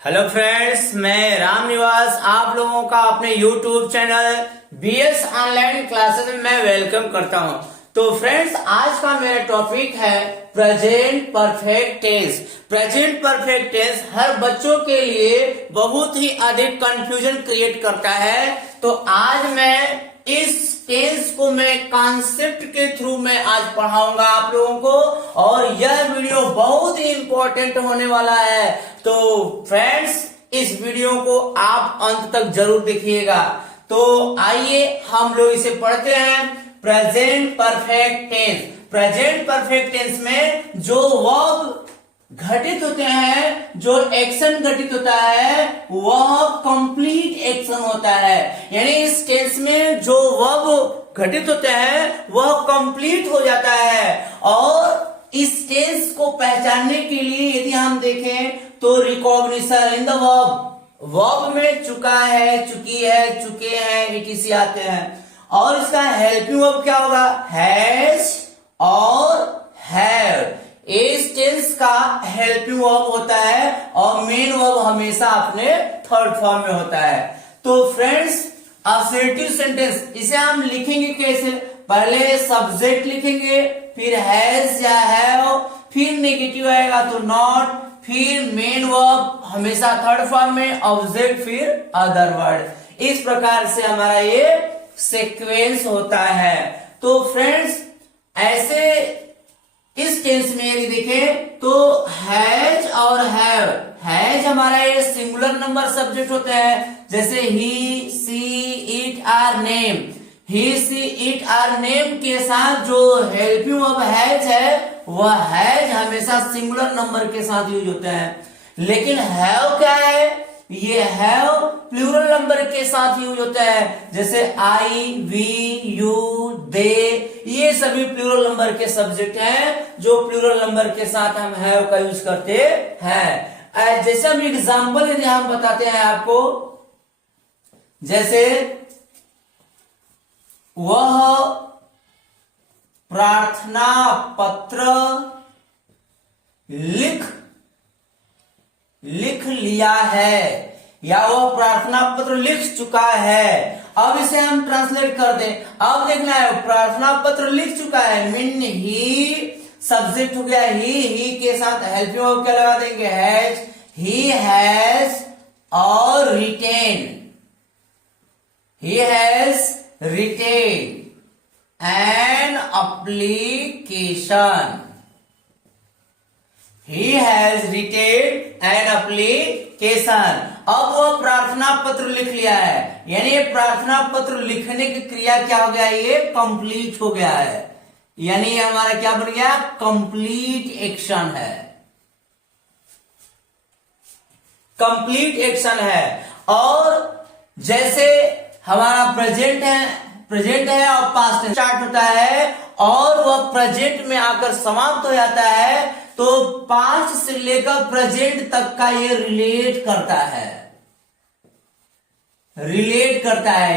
Hello friends, मैं राम निवास आप लोगों का अपने YouTube channel BS online classes में मैं वेलकम करता हूं। तो फ्रेंड्स, आज का मेरा टॉपिक है present perfect tense. Present perfect tense हर बच्चों के लिए बहुत ही अधिक कंफ्यूजन क्रिएट करता है। तो आज मैं इस टेंस को मैं कॉन्सेप्ट के थ्रू मैं आज पढ़ाऊंगा आप लोगों को, और यह वीडियो बहुत ही इंपॉर्टेंट होने वाला है। तो फ्रेंड्स, इस वीडियो को आप अंत तक जरूर देखिएगा। तो आइए हम लोग इसे पढ़ते हैं। Present perfect tense. Present perfect tense में जो वर्ब घटित होते हैं, जो एक्शन घटित होता है, वह कंप्लीट एक्शन होता है। यानी इस टेंस में जो वर्ब घटित होते हैं वह कंप्लीट हो जाता है। और इस टेंस को पहचानने के लिए यदि हम देखें तो रिकॉग्निशन इन द वर्ब में चुका है, चुकी है, चुके हैं, इटीसी आते हैं। और इसका हेल्पिंग वर्ब क्या होगा? हैज और हैव। इस टेंस का हेल्पिंग वर्ब होता है और मेन वर्ब हमेशा अपने थर्ड फॉर्म में होता है। तो फ्रेंड्स, असर्टिव सेंटेंस इसे हम लिखेंगे कैसे? पहले सब्जेक्ट लिखेंगे, फिर हैज या हैव, फिर नेगेटिव आएगा तो नॉट, फिर मेन वर्ब हमेशा थर्ड फॉर्म में, ऑब्जेक्ट, फिर अदर वर्ड। इस प्रकार से हमारा ये सीक्वेंस होता है। तो फ्रेंड्स, ऐसे इस टेंस में यदि देखें तो हैज और हैव, हैज हमारा ये सिंगुलर नंबर सब्जेक्ट होते हैं। जैसे he, she, it are name. He, she, it are name के साथ जो हेल्पिंग वर्ब हैज है, वह हैज हमेशा सिंगुलर नंबर के साथ यूज होते हैं। लेकिन हैव क्या है? ये हैव प्लूरल नंबर के साथ यूज होता है। जैसे आई, वी, यू, दे, ये सभी प्लूरल नंबर के सब्जेक्ट हैं जो प्लूरल नंबर के साथ हम हैव का यूज करते हैं। जैसे हम एग्जाम्पल यदि हम बताते हैं आपको, जैसे वह प्रार्थना पत्र लिख लिया है, या वह प्रार्थना पत्र लिख चुका है। अब इसे हम ट्रांसलेट कर दें। अब देखना है, प्रार्थना पत्र लिख चुका है मीन ही सब्जेक्ट हो गया, ही के साथ हेल्पिंग वर्ब क्या लगा देंगे? हैज। ही हैज और written, he has written an application. He has written an application। अब वह प्रार्थना पत्र लिख लिया है, यानी प्रार्थना पत्र लिखने की क्रिया क्या हो गया? ये कंप्लीट हो गया है। यानी ये हमारा क्या बन गया? कंप्लीट एक्शन है, कंप्लीट एक्शन है। और जैसे हमारा प्रेजेंट है और पास्ट स्टार्ट होता है और वह प्रेजेंट में आकर समाप्त हो जाता है, तो पास्ट से लेकर प्रेजेंट तक का ये रिलेट करता है।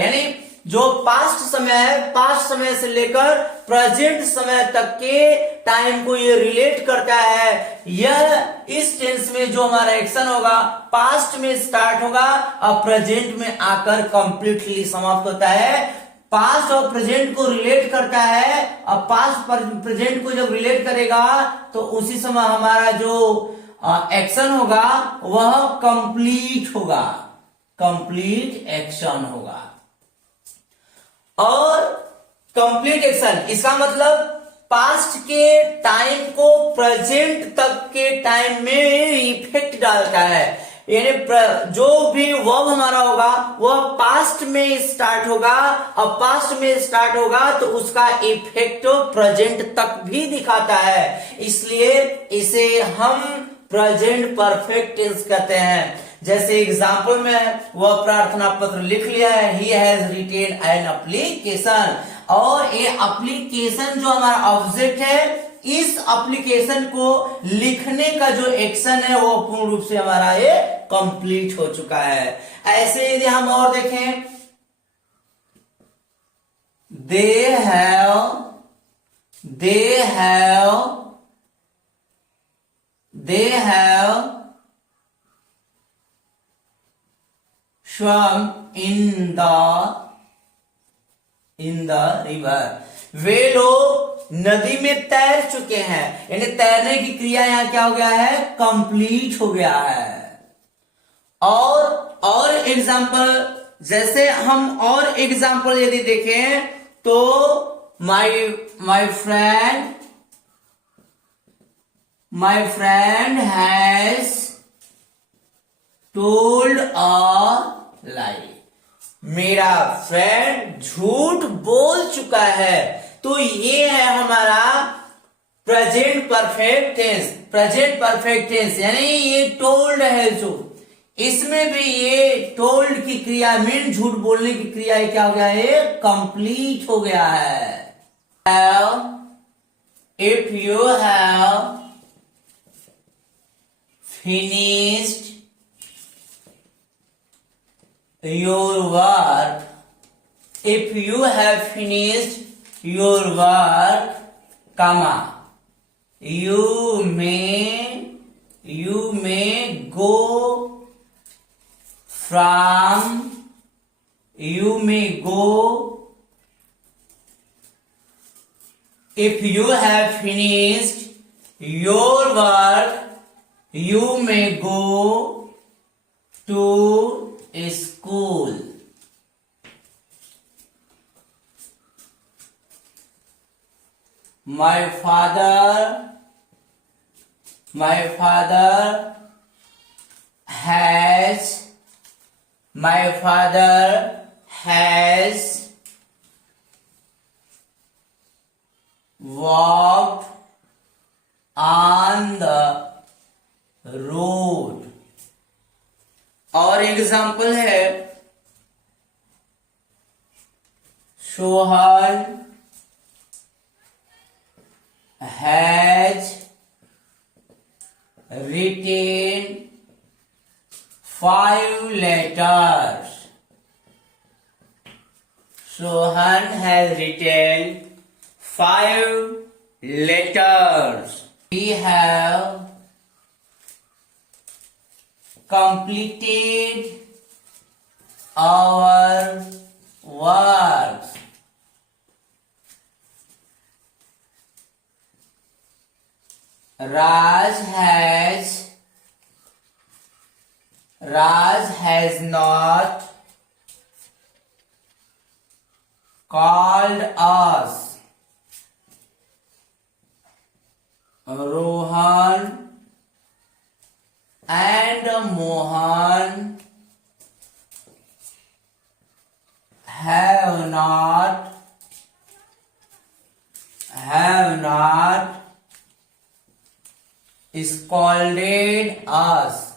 यानी जो पास्ट समय है, पास्ट समय से लेकर प्रेजेंट समय तक के टाइम को ये रिलेट करता है। यह इस टेंस में जो हमारा एक्शन होगा पास्ट में स्टार्ट होगा और प्रेजेंट में आकर कंप्लीटली समाप्त होता है। पास्ट और प्रेजेंट को रिलेट करता है, और पास्ट प्रेजेंट को जब रिलेट करेगा तो उसी समय हमारा जो एक्शन होगा वह कंप्लीट होगा, कंप्लीट एक्शन होगा। और कंप्लीट एक्शन इसका मतलब पास्ट के टाइम को प्रेजेंट तक के टाइम में इफेक्ट डालता है। यानी जो भी वर्ब हमारा होगा वह पास्ट में स्टार्ट होगा, और पास्ट में स्टार्ट होगा तो उसका इफेक्ट प्रेजेंट तक भी दिखाता है। इसलिए इसे हम प्रेजेंट परफेक्ट टेंस कहते हैं। जैसे एग्जाम्पल में, वह प्रार्थना पत्र लिख लिया है, he has written an application. और ये एप्लीकेशन जो हमारा ऑब्जेक्ट है, इस एप्लीकेशन को लिखने का जो एक्शन है वो पूर्ण रूप से हमारा ये कंप्लीट हो चुका है। ऐसे यदि हम और देखें, they have swam in the river. वे लोग नदी में तैर चुके हैं, यानी तैरने की क्रिया यहां क्या हो गया है, कंप्लीट हो गया है। और एग्जाम्पल, जैसे हम और एग्जाम्पल यदि देखें तो my friend has told a lie. मेरा फ्रेंड झूठ बोल चुका है। तो ये है हमारा present perfect tense. Present perfect tense यानी ये टोल्ड है, जो इसमें भी ये टोल्ड की क्रिया मीन झूठ बोलने की क्रिया क्या हो गया है, कंप्लीट हो गया है। If you have finished your work, if you have finished your work, comma, you may go if you have finished your work, you may go to school. My father has walked on the road. और example है, Sohan has written 5 letters. Sohan has written 5 letters. We have completed our work. Raj has not called us. Rohan and Mohan have not scolded us.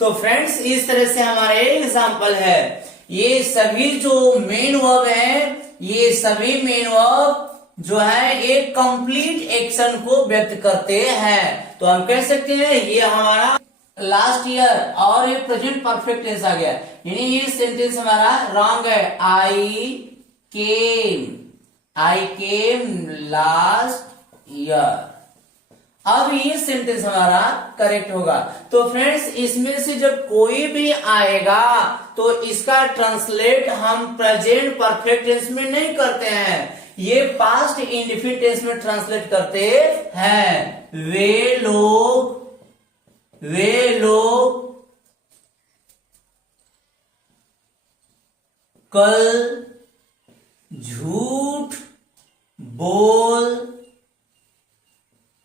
तो friends इस तरह से हमारे example है। ये सभी जो मेन वर्ब हैं, ये सभी मेन वर्ब जो है एक कंप्लीट एक्शन को व्यक्त करते हैं। तो हम कह सकते हैं ये हमारा लास्ट ईयर और ये प्रेजेंट परफेक्ट टेंस आ गया, यानी ये सेंटेंस हमारा रॉन्ग है। आई केम लास्ट ईयर। अब ये सेंटेंस हमारा करेक्ट होगा। तो फ्रेंड्स इसमें से जब कोई भी आएगा तो इसका ट्रांसलेट हम प्रेजेंट परफेक्ट टेंस में नहीं करते हैं, ये पास्ट इंडेफिनिट टेंस में ट्रांसलेट करते हैं। वे लोग कल झूठ बोल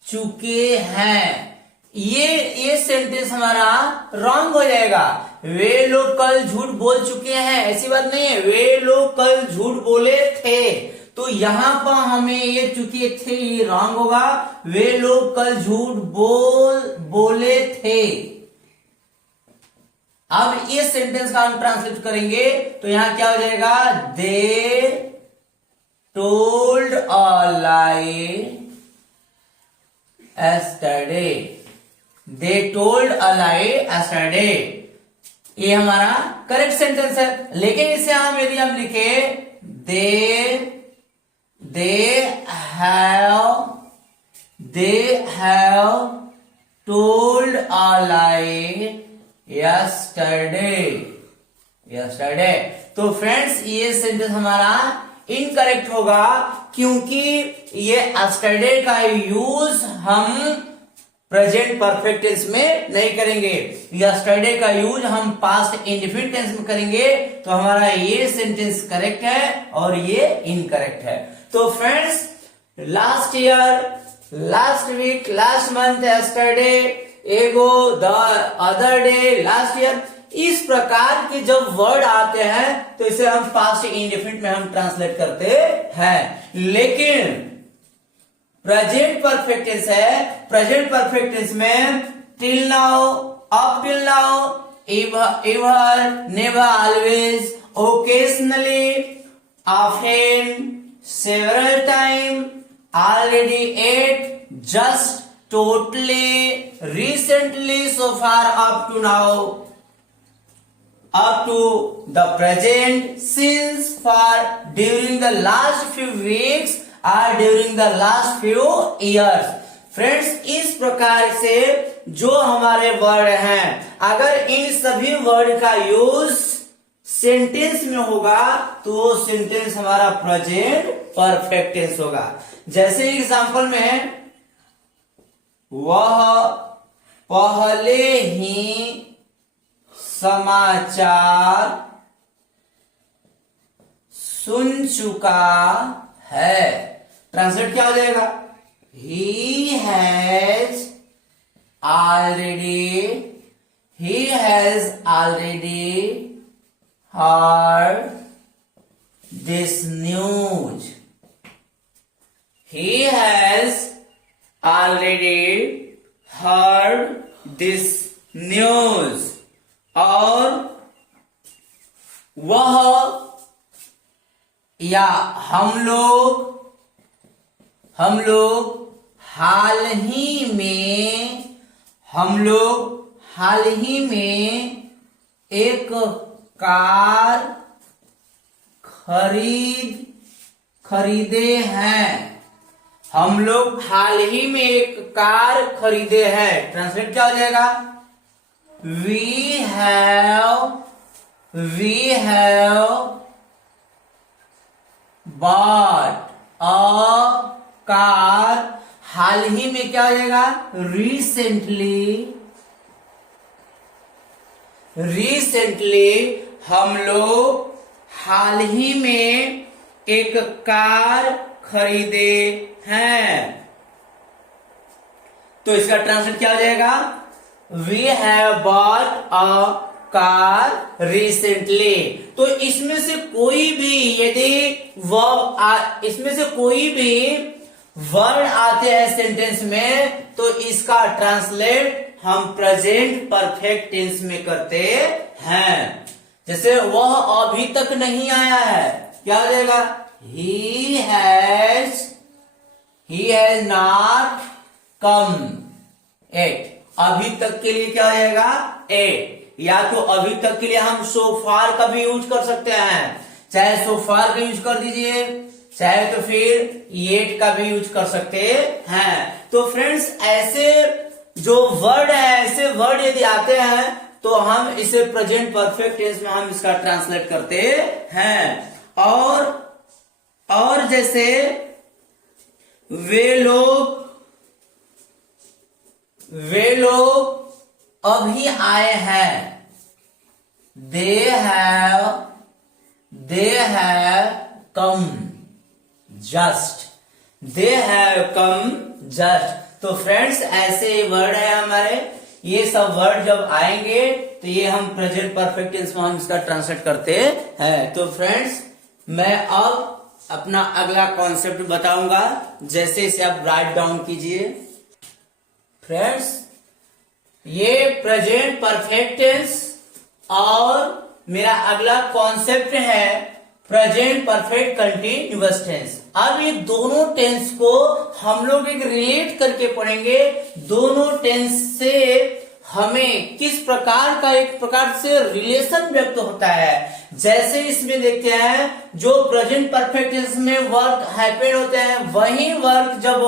चुके हैं। ये सेंटेंस हमारा रॉन्ग हो जाएगा। वे लोग कल झूठ बोल चुके हैं, ऐसी बात नहीं है। वे लोग कल झूठ बोले थे, तो यहां पर हमें ये चुके थे ये रॉन्ग होगा। वे लोग कल झूठ बोले थे। अब इस सेंटेंस का हम ट्रांसलेट करेंगे तो यहां क्या हो जाएगा, they told a lie yesterday. They told a lie yesterday. ये हमारा करेक्ट सेंटेंस है। लेकिन इसे हम यदि हम लिखे they have told a lie yesterday. Yesterday. तो फ्रेंड्स ये सेंटेंस हमारा इनकरेक्ट होगा, क्योंकि ये यस्टरडे का यूज हम प्रेजेंट परफेक्ट टेंस में नहीं करेंगे, यस्टरडे का यूज हम पास्ट इंडेफिनिट टेंस में करेंगे। तो हमारा ये सेंटेंस करेक्ट है और ये इनकरेक्ट है। तो friends last year, last week, last month, yesterday, ago, the other day, last year, इस प्रकार के जब वर्ड आते हैं तो इसे हम पास्ट इंडेफिनिट में हम ट्रांसलेट करते हैं। लेकिन प्रेजेंट परफेक्ट टेंस है, प्रेजेंट परफेक्ट टेंस में till now, up till now, ever, never, always, occasionally, often, several time, already ate, just, totally, recently, so far, up to now, up to the present, since, far, during the last few weeks or during the last few years। Friends इस प्रकार से जो हमारे word हैं, अगर इन सभी word का use sentence में होगा तो वो सेंटेंस हमारा प्रेजेंट परफेक्ट टेंस होगा। जैसे एग्जांपल में, वह पहले ही समाचार सुन चुका है। ट्रांसलेट क्या हो जाएगा? He has already heard this news। He has already heard this news। और वह या हम लोग हाल ही में एक कार खरीदे हैं। हम लोग हाल ही में एक कार खरीदे हैं। ट्रांसलेट क्या हो जाएगा? We have bought a car. हाल ही में क्या हो जाएगा? रिसेंटली हम लोग हाल ही में एक कार खरीदे हैं। तो इसका ट्रांसलेट क्या हो जाएगा? We have bought a car recently. तो इसमें से कोई भी वर्ड आते हैं सेंटेंस में तो इसका ट्रांसलेट हम प्रेजेंट परफेक्ट टेंस में करते हैं। जैसे वह अभी तक नहीं आया है, क्या हो जाएगा? He has not come yet. अभी तक के लिए क्या हो जाएगा? एट। या तो अभी तक के लिए हम सो फार का भी यूज कर सकते हैं, चाहे सो फार का यूज कर दीजिए, चाहे तो फिर येट का भी यूज कर सकते हैं। तो फ्रेंड्स ऐसे जो वर्ड है, ऐसे वर्ड यदि आते हैं तो हम इसे प्रेजेंट परफेक्ट टेंस में हम इसका ट्रांसलेट करते हैं। और जैसे वे लोग अभी आए हैं। They have come just. तो फ्रेंड्स ऐसे वर्ड है हमारे, ये सब वर्ड जब आएंगे तो ये हम प्रेजेंट परफेक्ट टेंस में हम इसका ट्रांसलेट करते हैं। तो फ्रेंड्स मैं अब अपना अगला कॉन्सेप्ट बताऊंगा, जैसे इसे आप राइट डाउन कीजिए। फ्रेंड्स ये प्रेजेंट परफेक्ट टेंस और मेरा अगला कॉन्सेप्ट है प्रेजेंट परफेक्ट कंटिन्यूअस टेंस। अब ये दोनों टेंस को हम लोग एक रिलेट करके पढ़ेंगे। दोनों टेंस से हमें किस प्रकार का एक प्रकार से रिलेशन व्यक्त होता है। जैसे इसमें देखते हैं जो प्रेजेंट परफेक्ट टेंस में वर्क हैपेन होते हैं, वही वर्क जब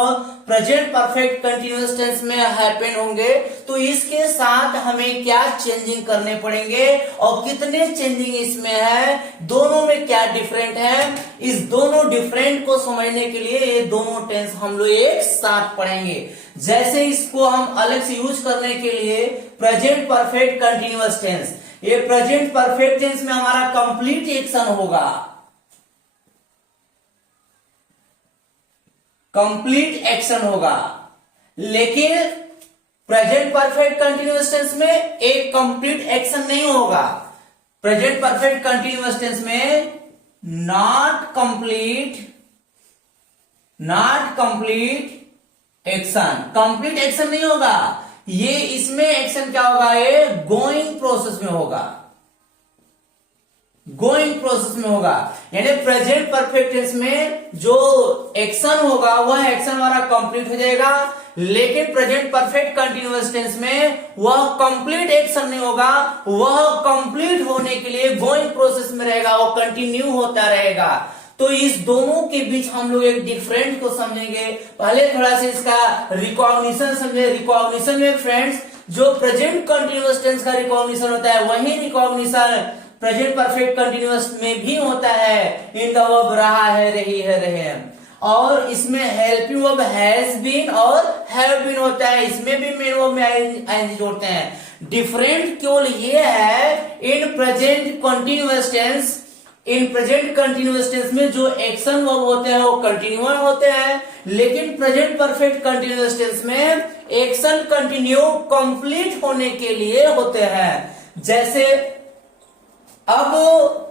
प्रेजेंट परफेक्ट कंटिन्यूअस टेंस में हैपन होंगे, तो इसके साथ हमें क्या चेंजिंग करने पड़ेंगे और कितने चेंजिंग इसमें है, दोनों में क्या डिफरेंट है, इस दोनों डिफरेंट को समझने के लिए ये दोनों टेंस हम लोग एक साथ पढ़ेंगे। जैसे इसको हम अलग से यूज करने के लिए प्रेजेंट परफेक्ट कंटिन्यूअस टेंस, ये प्रेजेंट परफेक्ट टेंस में हमारा कंप्लीट एक्शन होगा, कंप्लीट एक्शन होगा, लेकिन प्रेजेंट परफेक्ट कंटिन्यूअस टेंस में एक कंप्लीट एक्शन नहीं होगा। प्रेजेंट परफेक्ट कंटिन्यूअस टेंस में not complete action, complete action नहीं होगा, ये इसमें एक्शन क्या होगा, ये गोइंग प्रोसेस में होगा, गोइंग प्रोसेस में होगा। यानी प्रेजेंट परफेक्ट टेंस में जो एक्शन होगा वह एक्शन हमारा कंप्लीट हो जाएगा, लेकिन प्रेजेंट परफेक्ट कंटिन्यूअस टेंस में वह कंप्लीट एक्शन नहीं होगा, वह कंप्लीट होने के लिए गोइंग प्रोसेस में रहेगा, वो कंटिन्यू होता रहेगा। तो इस दोनों के बीच हम लोग एक डिफरेंट को समझेंगे। पहले थोड़ा सा इसका रिकॉग्निशन समझे। रिकॉग्निशन में फ्रेंड्स जो प्रेजेंट कंटिन्यूअस टेंस का रिकॉग्निशन होता है वही रिकॉग्निशन प्रेजेंट परफेक्ट कंटिन्यूअस में भी होता है। इन द वर्ब रहा है, रही है, रहे, और इसमें हेल्पिंग वर्ब हैज बीन और हैव बीन होता है, इसमें भी मेन वर्ब में आईएनजी जोड़ते हैं। डिफरेंट केवल ये है in present continuous tense, in present continuous tense में जो एक्शन वर्ब होते हैं वो कंटिन्यूअस होते हैं, लेकिन प्रेजेंट परफेक्ट कंटिन्यूअस टेंस में एक्शन कंटिन्यू कंप्लीट होने के लिए होते हैं। जैसे अब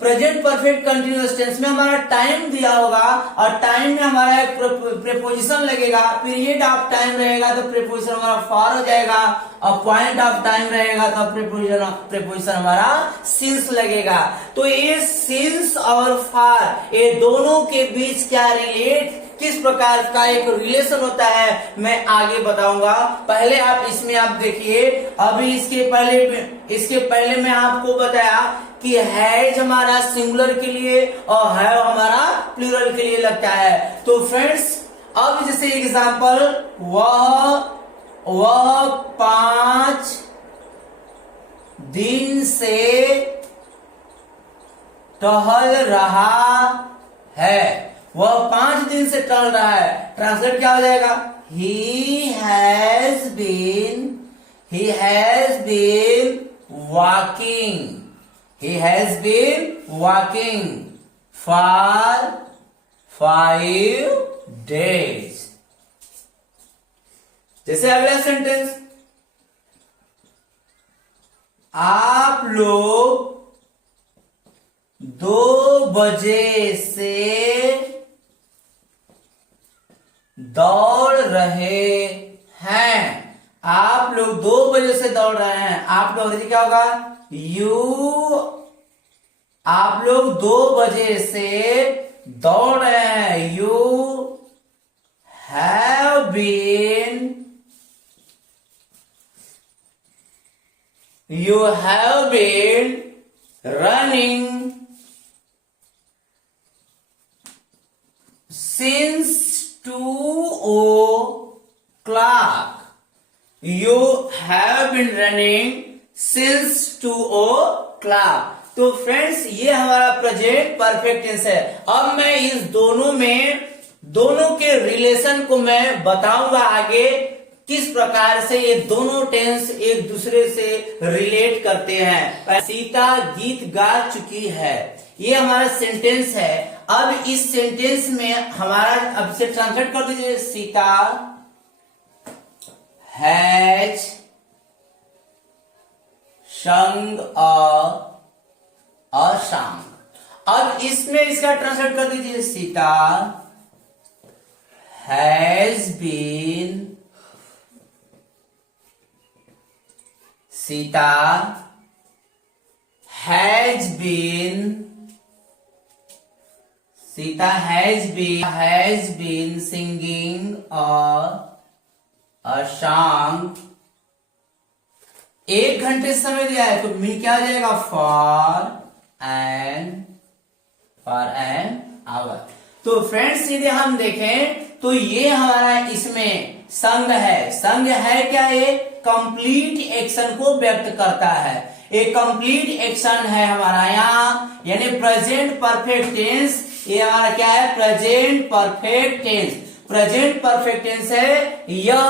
प्रेजेंट परफेक्ट कंटिन्यूअस टेंस में हमारा टाइम दिया होगा और टाइम में हमारा एक प्रीपोजिशन लगेगा, पीरियड ऑफ टाइम रहेगा तो प्रीपोजिशन हमारा फॉर हो जाएगा, और पॉइंट ऑफ टाइम रहेगा तो प्रीपोजिशन हमारा सिंस लगेगा। तो ये सिंस और फॉर ये दोनों के बीच क्या रिलेट, किस प्रकार का एक रिलेशन होता है मैं आगे बताऊंगा। पहले आप इसमें आप देखिए, अभी इसके पहले मैं आपको बताया कि हैज हमारा सिंगुलर के लिए और हैव हमारा प्लूरल के लिए लगता है। तो फ्रेंड्स अब जैसे एग्जांपल, वह 5 दिन से टहल रहा है, वह 5 दिन से टहल रहा है, ट्रांसलेट क्या हो जाएगा, he has been walking for 5 days। जैसे अगला सेंटेंस, आप लोग 2 बजे से दौड़ रहे हैं, आप लोग 2 बजे से दौड़ रहे हैं, आप लोग क्या होगा, आप लोग 2 बजे से दौड़ रहे हैं, you have been running since 2 o'clock, you have been running since 2 o'clock। तो फ्रेंड्स ये हमारा प्रेजेंट परफेक्ट टेंस है। अब मैं इस दोनों के रिलेशन को मैं बताऊंगा आगे, किस प्रकार से ये दोनों टेंस एक दूसरे से रिलेट करते हैं। सीता गीत गा चुकी है, ये हमारा सेंटेंस है। अब इस सेंटेंस में हमारा, अब से ट्रांसलेट कर दीजिए, Sita has sung a song। अब इसमें इसका ट्रांसलेट कर दीजिए, Sita has been, Sita has been singing a song। 1 घंटे समय दिया है तो मीन क्या आ जाएगा, फॉर एन आवर। तो फ्रेंड्स यदि हम देखें तो ये हमारा इसमें संघ है। संघ है क्या? ये कंप्लीट एक्शन को व्यक्त करता है। एक कंप्लीट एक्शन है हमारा यहाँ, यानी प्रेजेंट परफेक्ट टेंस। ये हमारा क्या है? Present perfect tense. Present perfect tense है यह।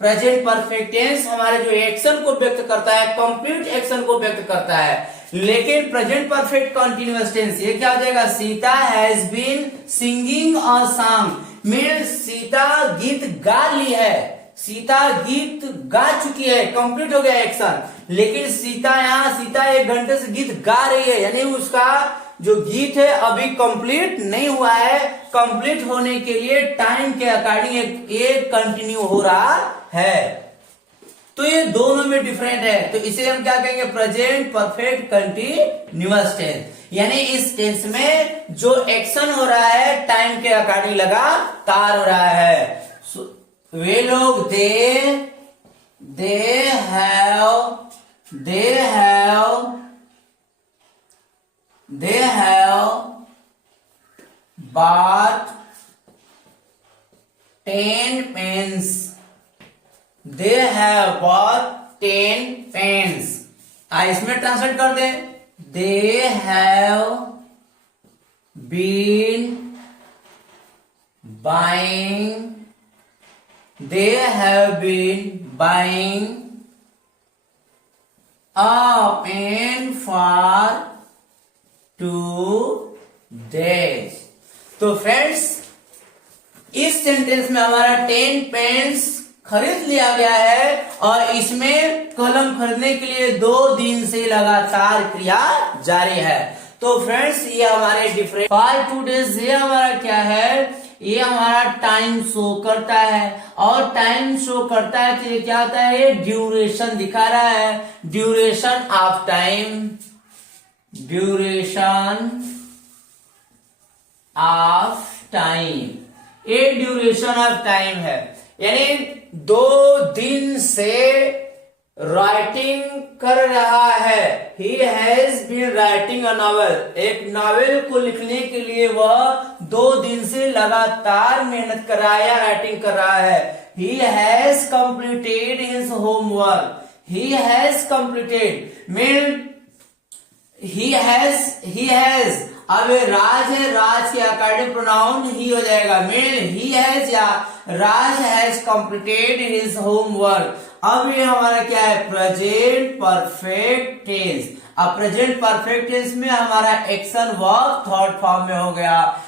प्रेजेंट परफेक्ट टेंस हमारे जो एक्शन को व्यक्त करता है, कंप्लीट एक्शन को व्यक्त करता है। लेकिन प्रेजेंट परफेक्ट कंटिन्यूअस टेंस ये क्या हो जाएगा? Sita has been singing a song. Means Sita गीत गा ली है, सीता गीत गा चुकी है, कंप्लीट हो गया एक्शन। लेकिन सीता यहाँ, सीता 1 घंटे से गीत गा रही है, यानी उसका जो गीत है अभी कंप्लीट नहीं हुआ है। कंप्लीट होने के लिए टाइम के अकॉर्डिंग ये कंटिन्यू हो रहा है। तो ये दोनों में डिफरेंट है। तो इसे हम क्या कहेंगे? Present perfect continuous tense. यानी इस टेंस में जो एक्शन हो रहा है टाइम के अकॉर्डिंग लगातार हो रहा है। वे लोग they have bought 10 pens. They have bought 10 pens. इसमें ट्रांसलेट कर दें। They have been buying. They have been buying a pen for 2 days. तो फ्रेंड्स इस सेंटेंस में हमारा 10 पेन्स खरीद लिया गया है और इसमें कलम खरीदने के लिए 2 दिन से लगातार क्रिया जारी है। तो फ्रेंड्स ये हमारे डिफरेंट फॉर 2 डेज, ये हमारा क्या है? ये हमारा टाइम शो करता है। और टाइम शो करता है तो ये क्या होता है? ये ड्यूरेशन दिखा रहा है। Duration of time, duration of time, ये ड्यूरेशन ऑफ टाइम है। यानी 2 दिन से राइटिंग कर रहा है। He has been writing a novel. एक नॉवेल को लिखने के लिए वह 2 दिन से लगातार मेहनत कर रहा है या राइटिंग कर रहा है। He has completed his homework. He has completed mean he has. अब राज है, राज के अकॉर्डिंग प्रोनाउन ही हो जाएगा। मीन ही हैज या Raj has completed his homework. अब ये हमारा क्या है? Present perfect tense. अब प्रेजेंट परफेक्ट टेंस में हमारा एक्शन वर्ब थर्ड फॉर्म में हो गया।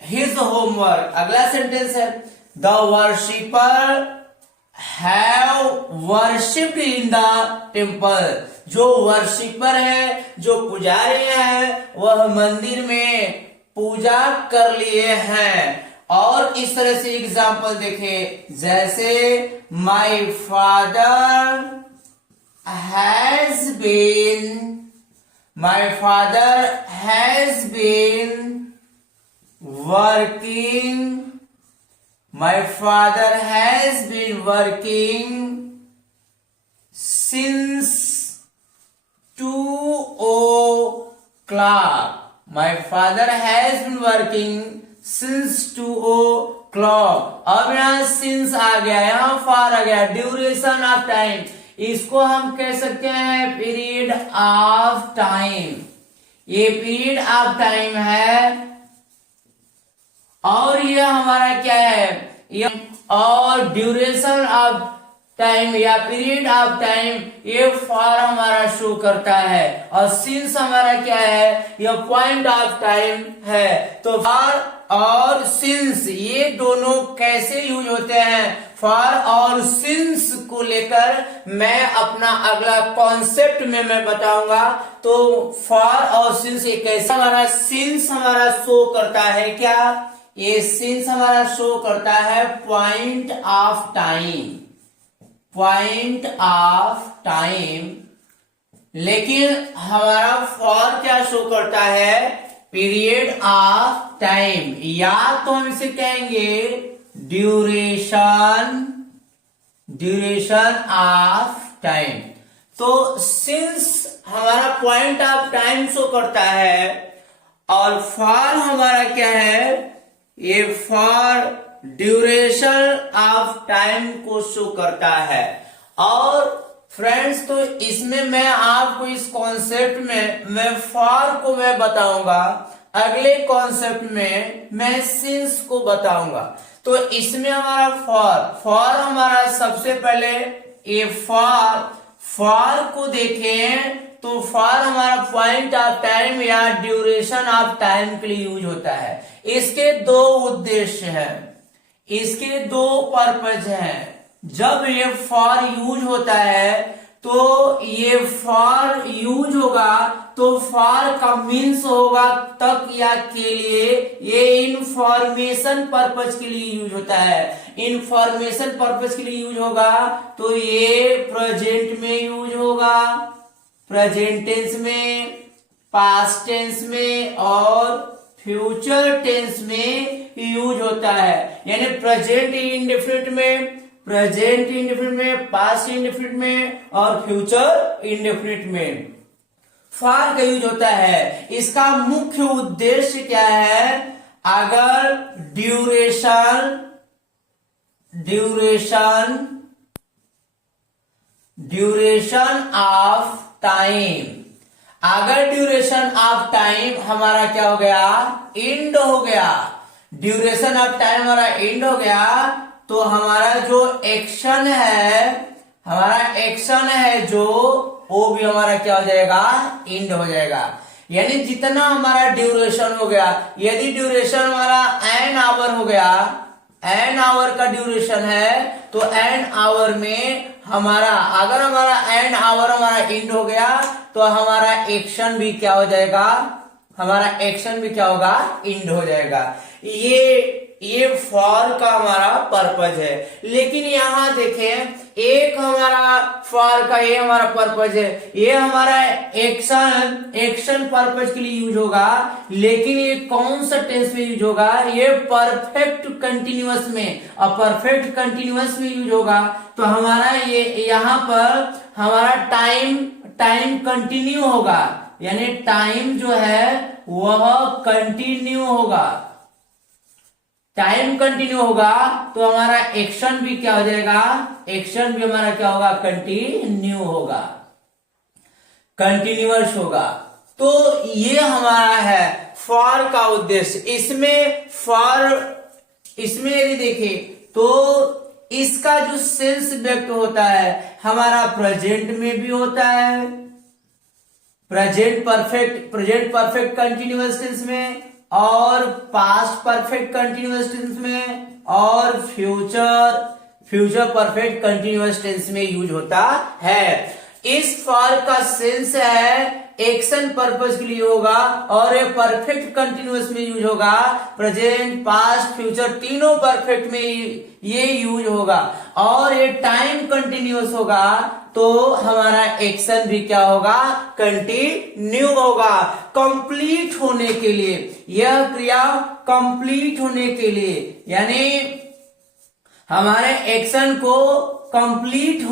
His homework. अगला सेंटेंस है the worshipper have worshipped in the temple. जो वर्शिपर है, जो पुजारी है, वह मंदिर में पूजा कर लिए हैं। और इस तरह से एग्जाम्पल देखें, जैसे my father has been working since 2 o'clock. My father has been working since 2 o'clock. अब यहाँ since आ गया, यहाँ far आ गया। ड्यूरेशन ऑफ टाइम, इसको हम कह सकते हैं पीरियड ऑफ टाइम। ये पीरियड ऑफ टाइम है। और ये हमारा क्या है? ये और ड्यूरेशन ऑफ टाइम या पीरियड ऑफ टाइम ये फॉर हमारा शो करता है। और सिंस हमारा क्या है? यह पॉइंट ऑफ टाइम है। तो फॉर और सिंस ये दोनों कैसे यूज होते हैं? फॉर और सिंस को लेकर मैं अपना अगला कॉन्सेप्ट में मैं बताऊंगा। तो फॉर और सिंस ये कैसे? हमारा सिंस हमारा शो करता है क्या? ये सिंस हमारा शो करता है point of time, point of time. लेकिन हमारा फॉर क्या शो करता है? पीरियड ऑफ टाइम, या तो हम इसे कहेंगे ड्यूरेशन ऑफ टाइम। तो सिंस हमारा पॉइंट ऑफ टाइम शो करता है और फॉर हमारा क्या है? ये फॉर ड्यूरेशन ऑफ टाइम को शो करता है। और फ्रेंड्स तो इसमें मैं आपको इस कॉन्सेप्ट में मैं फॉर को मैं बताऊंगा, अगले कॉन्सेप्ट में मैं सिंस को बताऊंगा। तो इसमें हमारा फॉर हमारा सबसे पहले ये फॉर को देखें तो फॉर हमारा पॉइंट ऑफ टाइम या ड्यूरेशन ऑफ टाइम के लिए यूज होता है। इसके दो उद्देश्य हैं, इसके दो पर्पज हैं। जब ये फॉर यूज होता है तो ये फॉर यूज होगा तो फॉर का मीन्स होगा तक या के लिए, ये इंफॉर्मेशन पर्पज के लिए यूज होता है। इंफॉर्मेशन पर्पज के लिए यूज होगा तो ये प्रेजेंट में यूज होगा, प्रेजेंट टेंस में, पास्ट टेंस में और फ्यूचर टेंस में यूज होता है। यानी प्रेजेंट इंडेफिनिट में, प्रेजेंट इंडेफिनिट में, पास्ट इंडेफिनिट में और फ्यूचर इंडेफिनिट में फॉर का यूज होता है। इसका मुख्य उद्देश्य क्या है? अगर ड्यूरेशन ऑफ टाइम, अगर ड्यूरेशन ऑफ टाइम हमारा क्या हो गया? एंड हो गया। ड्यूरेशन ऑफ टाइम हमारा एंड हो गया तो हमारा जो एक्शन है जो वो भी हमारा क्या हो जाएगा? एंड हो जाएगा। यानी जितना हमारा ड्यूरेशन हो गया, यदि ड्यूरेशन हमारा एन आवर हो गया, एन आवर का ड्यूरेशन है तो एन आवर में हमारा, अगर हमारा एन आवर हमारा एंड हो गया तो हमारा एक्शन भी क्या हो जाएगा? हमारा एक्शन भी क्या होगा? एंड हो जाएगा। ये फॉर का हमारा पर्पज है। लेकिन यहां देखें, एक हमारा फॉर का ये हमारा पर्पज है, ये हमारा एक्शन पर्पज के लिए यूज होगा। लेकिन ये कौन सा टेंस में यूज होगा? ये परफेक्ट कंटिन्यूअस में, और परफेक्ट कंटिन्यूअस में यूज होगा तो हमारा ये यहां पर हमारा टाइम कंटिन्यू होगा। यानी टाइम जो है वह कंटिन्यू होगा, टाइम कंटिन्यू होगा तो हमारा एक्शन भी क्या हो जाएगा? एक्शन भी हमारा क्या होगा? कंटिन्यू होगा, कंटिन्यूअस होगा। तो ये हमारा है फॉर का उद्देश्य। इसमें यदि देखें तो इसका जो सेंस व्यक्त होता है हमारा प्रेजेंट में भी होता है, प्रेजेंट परफेक्ट कंटिन्यूअस टेंस में, और पास्ट परफेक्ट कंटिन्यूअस टेंस में, और फ्यूचर परफेक्ट कंटिन्यूअस टेंस में यूज होता है। इस फॉर का सेंस है एक्शन पर्पज के लिए होगा और ये परफेक्ट कंटिन्यूअस में यूज होगा। प्रेजेंट, पास्ट, फ्यूचर तीनों परफेक्ट में ये यूज होगा। और ये टाइम कंटिन्यूअस होगा तो हमारा एक्शन भी क्या होगा? कंटिन्यू होगा। कंप्लीट होने के लिए, यह क्रिया कंप्लीट होने के लिए, यानी हमारे एक्शन को कंप्लीट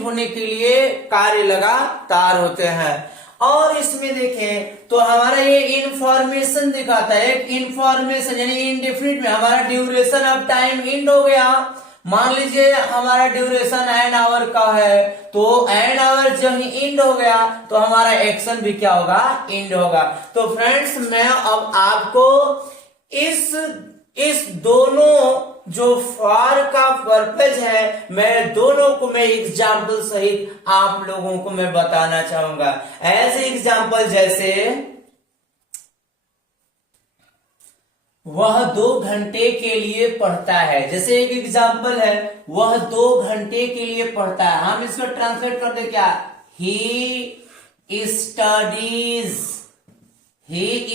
होने के लिए कार्य लगातार होते हैं। और इसमें देखें तो हमारा ये इंफॉर्मेशन दिखाता है, एक इंफॉर्मेशन यानी इंडेफिनिट में हमारा ड्यूरेशन ऑफ टाइम एंड हो गया। मान लीजिए हमारा ड्यूरेशन एन आवर का है तो एन आवर जब ही एंड हो गया तो हमारा एक्शन भी क्या होगा? एंड होगा। तो फ्रेंड्स मैं अब आपको इस दोनों जो फॉर का पर्पज है, मैं दोनों को मैं एग्जाम्पल सहित आप लोगों को मैं बताना चाहूंगा। ऐसे एग्जाम्पल जैसे वह 2 घंटे के लिए पढ़ता है, जैसे एक एग्जाम्पल है वह 2 घंटे के लिए पढ़ता है। हम इसको ट्रांसलेट कर दे क्या? ही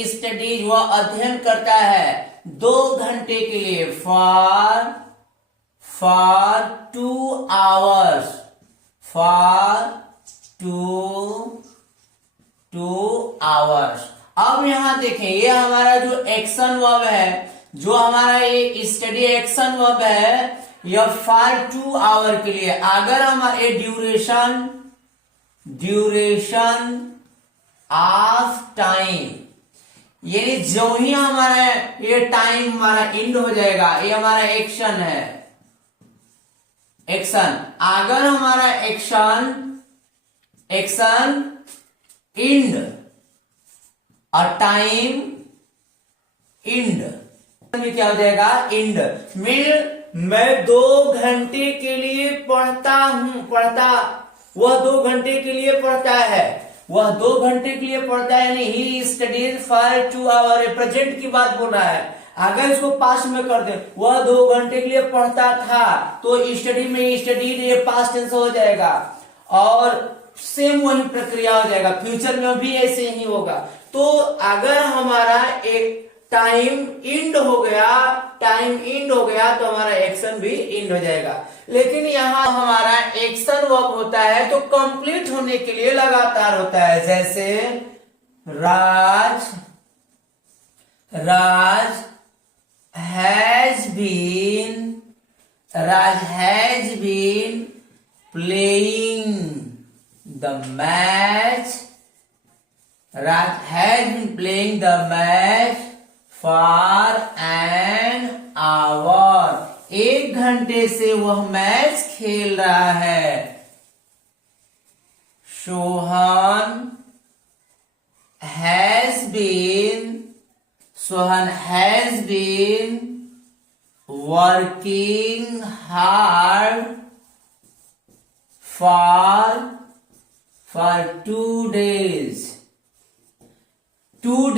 स्टडीज वह अध्ययन करता है 2 घंटे के लिए। For 2 hours, for 2 hours। अब यहां देखें ये हमारा जो एक्शन वर्ब है, जो हमारा ये स्टडी एक्शन वर्ब है, यह फॉर 2 hour के लिए। अगर हमारे ड्यूरेशन ऑफ टाइम, यानी जो ही हमारा ये टाइम हमारा एंड हो जाएगा, ये हमारा एक्शन है, एक्शन। अगर हमारा एक्शन एंड और टाइम एंड में क्या हो जाएगा, एंड। मैं 2 घंटे के लिए पढ़ता हूं, वह 2 घंटे के लिए पढ़ता है, वह 2 घंटे के लिए पढ़ता है, यानी ही स्टडीज फॉर 2 आवर। प्रेजेंट की बात बोल रहा है। अगर इसको पास्ट में कर दे, वह 2 घंटे के लिए पढ़ता था, तो स्टडी में स्टडीड ये पास्ट टेंस हो जाएगा, और सेम वही प्रक्रिया हो जाएगा, फ्यूचर में भी ऐसे ही होगा। तो अगर हमारा एक टाइम एंड हो गया तो हमारा एक्शन भी एंड हो जाएगा। लेकिन यहाँ हमारा एक्शन वर्ब होता है तो कंप्लीट होने के लिए लगातार होता है। जैसे Raj has been playing the match, Raj has been playing the match for an hour. 1 घंटे से वह मैच खेल रहा है। Sohan has been working hard for 2 days. 2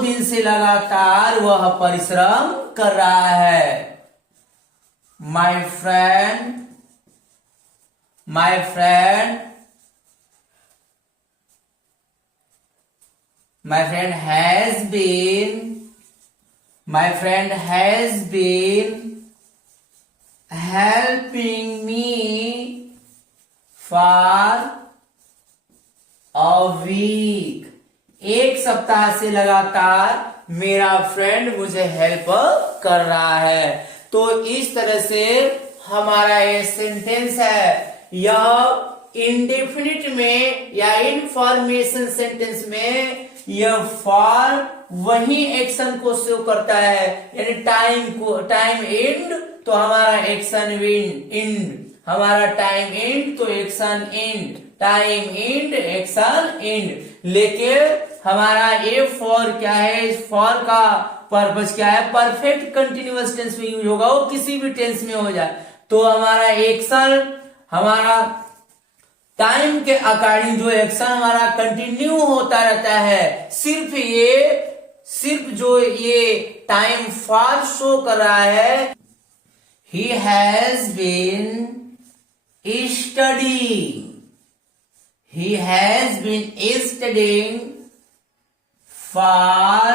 दिन से लगातार वह परिश्रम कर रहा है। My friend has been helping me for a week. 1 सप्ताह से लगातार मेरा फ्रेंड मुझे हेल्प कर रहा है। तो इस तरह से हमारा ये सेंटेंस है। यह इंडेफिनिट में या इनफॉर्मेशन सेंटेंस में यह फॉर वही एक्शन को शो करता है, यानी टाइम एंड तो हमारा एक्शन एंड, हमारा टाइम एंड तो action and, time and action and. लेकिन हमारा ये फॉर क्या है, इस फॉर का पर्पस क्या है, परफेक्ट कंटिन्यूअस टेंस में यूज होगा, वो किसी भी टेंस में हो जाए। तो हमारा एक्शन हमारा टाइम के अकॉर्डिंग जो एक्शन हमारा कंटिन्यू होता रहता है। सिर्फ जो ये टाइम फॉर शो कर रहा है, he has been studying for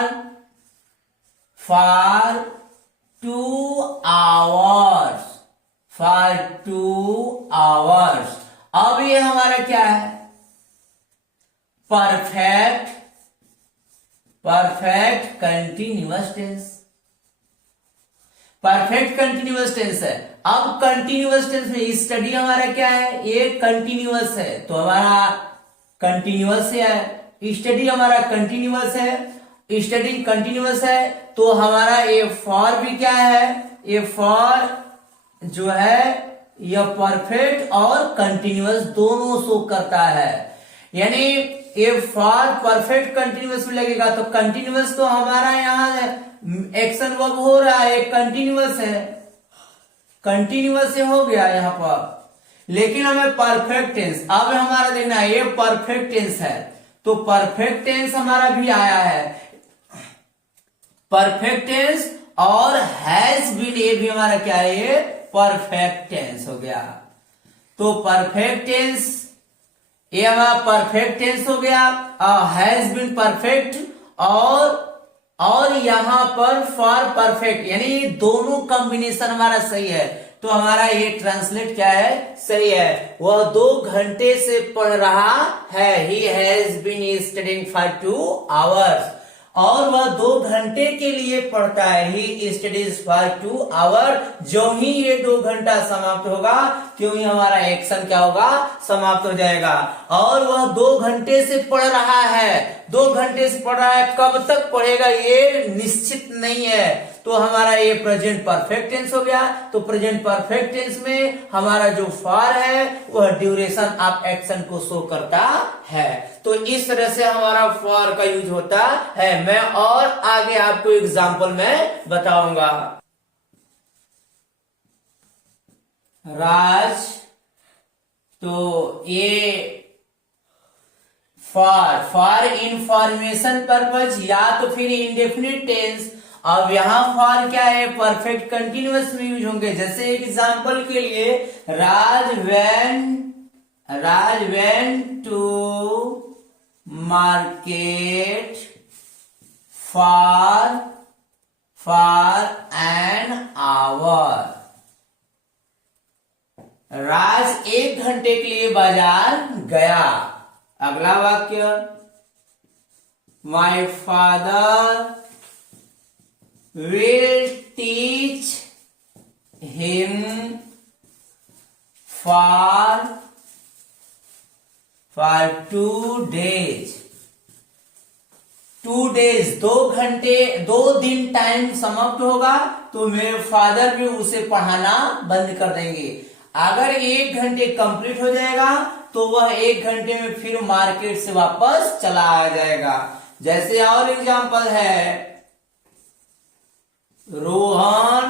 2 hours। अब ये हमारा क्या है, परफेक्ट कंटिन्यूअस टेंस है। अब कंटिन्यूअस टेंस में स्टडी हमारा क्या है, ये कंटिन्यूअस है, तो हमारा कंटिन्यूअस है। स्टडी हमारा कंटिन्यूअस है, स्टडी कंटिन्यूअस है, तो हमारा ये फॉर भी क्या है, ये फॉर जो है यह परफेक्ट और कंटिन्यूअस दोनों शो करता है। यानी ये फॉर परफेक्ट कंटिन्यूअस में लगेगा, तो कंटिन्यूअस तो हमारा यहाँ एक्शन वर्ब हो रहा है, कंटिन्यूअस है, कंटिन्यूअस से हो गया यहाँ पर। लेकिन हमें परफेक्ट टेंस अब हमारा देखना है, ये परफेक्ट टेंस है, तो परफेक्ट टेंस हमारा भी आया है, परफेक्ट टेंस और हैज बीन, ये भी हमारा क्या है, ये परफेक्ट टेंस हो गया। तो परफेक्ट टेंस ये हमारा परफेक्ट टेंस हो गया, हैज बीन परफेक्ट, और यहां पर फॉर परफेक्ट, यानी दोनों कॉम्बिनेशन हमारा सही है। तो हमारा ये ट्रांसलेट क्या है, सही है। वह 2 घंटे से पढ़ रहा है, he has been studying for 2 hours। और वह 2 घंटे के लिए पढ़ता है। He studies for 2 hour. जो ही ये 2 घंटा समाप्त होगा क्यों ही हमारा एक्शन क्या होगा, समाप्त हो जाएगा। और वह 2 घंटे से पढ़ रहा है, 2 घंटे से पढ़ रहा है, कब तक पढ़ेगा ये निश्चित नहीं है, तो हमारा ये प्रेजेंट परफेक्ट टेंस हो गया। तो प्रेजेंट परफेक्ट टेंस में हमारा जो फॉर है वह ड्यूरेशन ऑफ एक्शन को शो करता है। तो इस तरह से हमारा फॉर का यूज होता है। मैं और आगे आपको एग्जांपल में बताऊंगा। राज, तो ये फॉर इंफॉर्मेशन पर्पज या तो फिर इंडेफिनिट टेंस। अब यहां फॉर क्या है, परफेक्ट कंटिन्यूअस में यूज होंगे। जैसे एग्जांपल के लिए Raj went to market for an hour. Raj 1 घंटे के लिए बाजार गया। अगला वाक्य, my father will teach him for 2 days। 2 days 2 घंटे 2 दिन टाइम समाप्त होगा तो मेरे फादर भी उसे पढ़ाना बंद कर देंगे। अगर 1 घंटे कंप्लीट हो जाएगा तो वह 1 घंटे में फिर मार्केट से वापस चला आ जाएगा। जैसे और एग्जांपल है, Rohan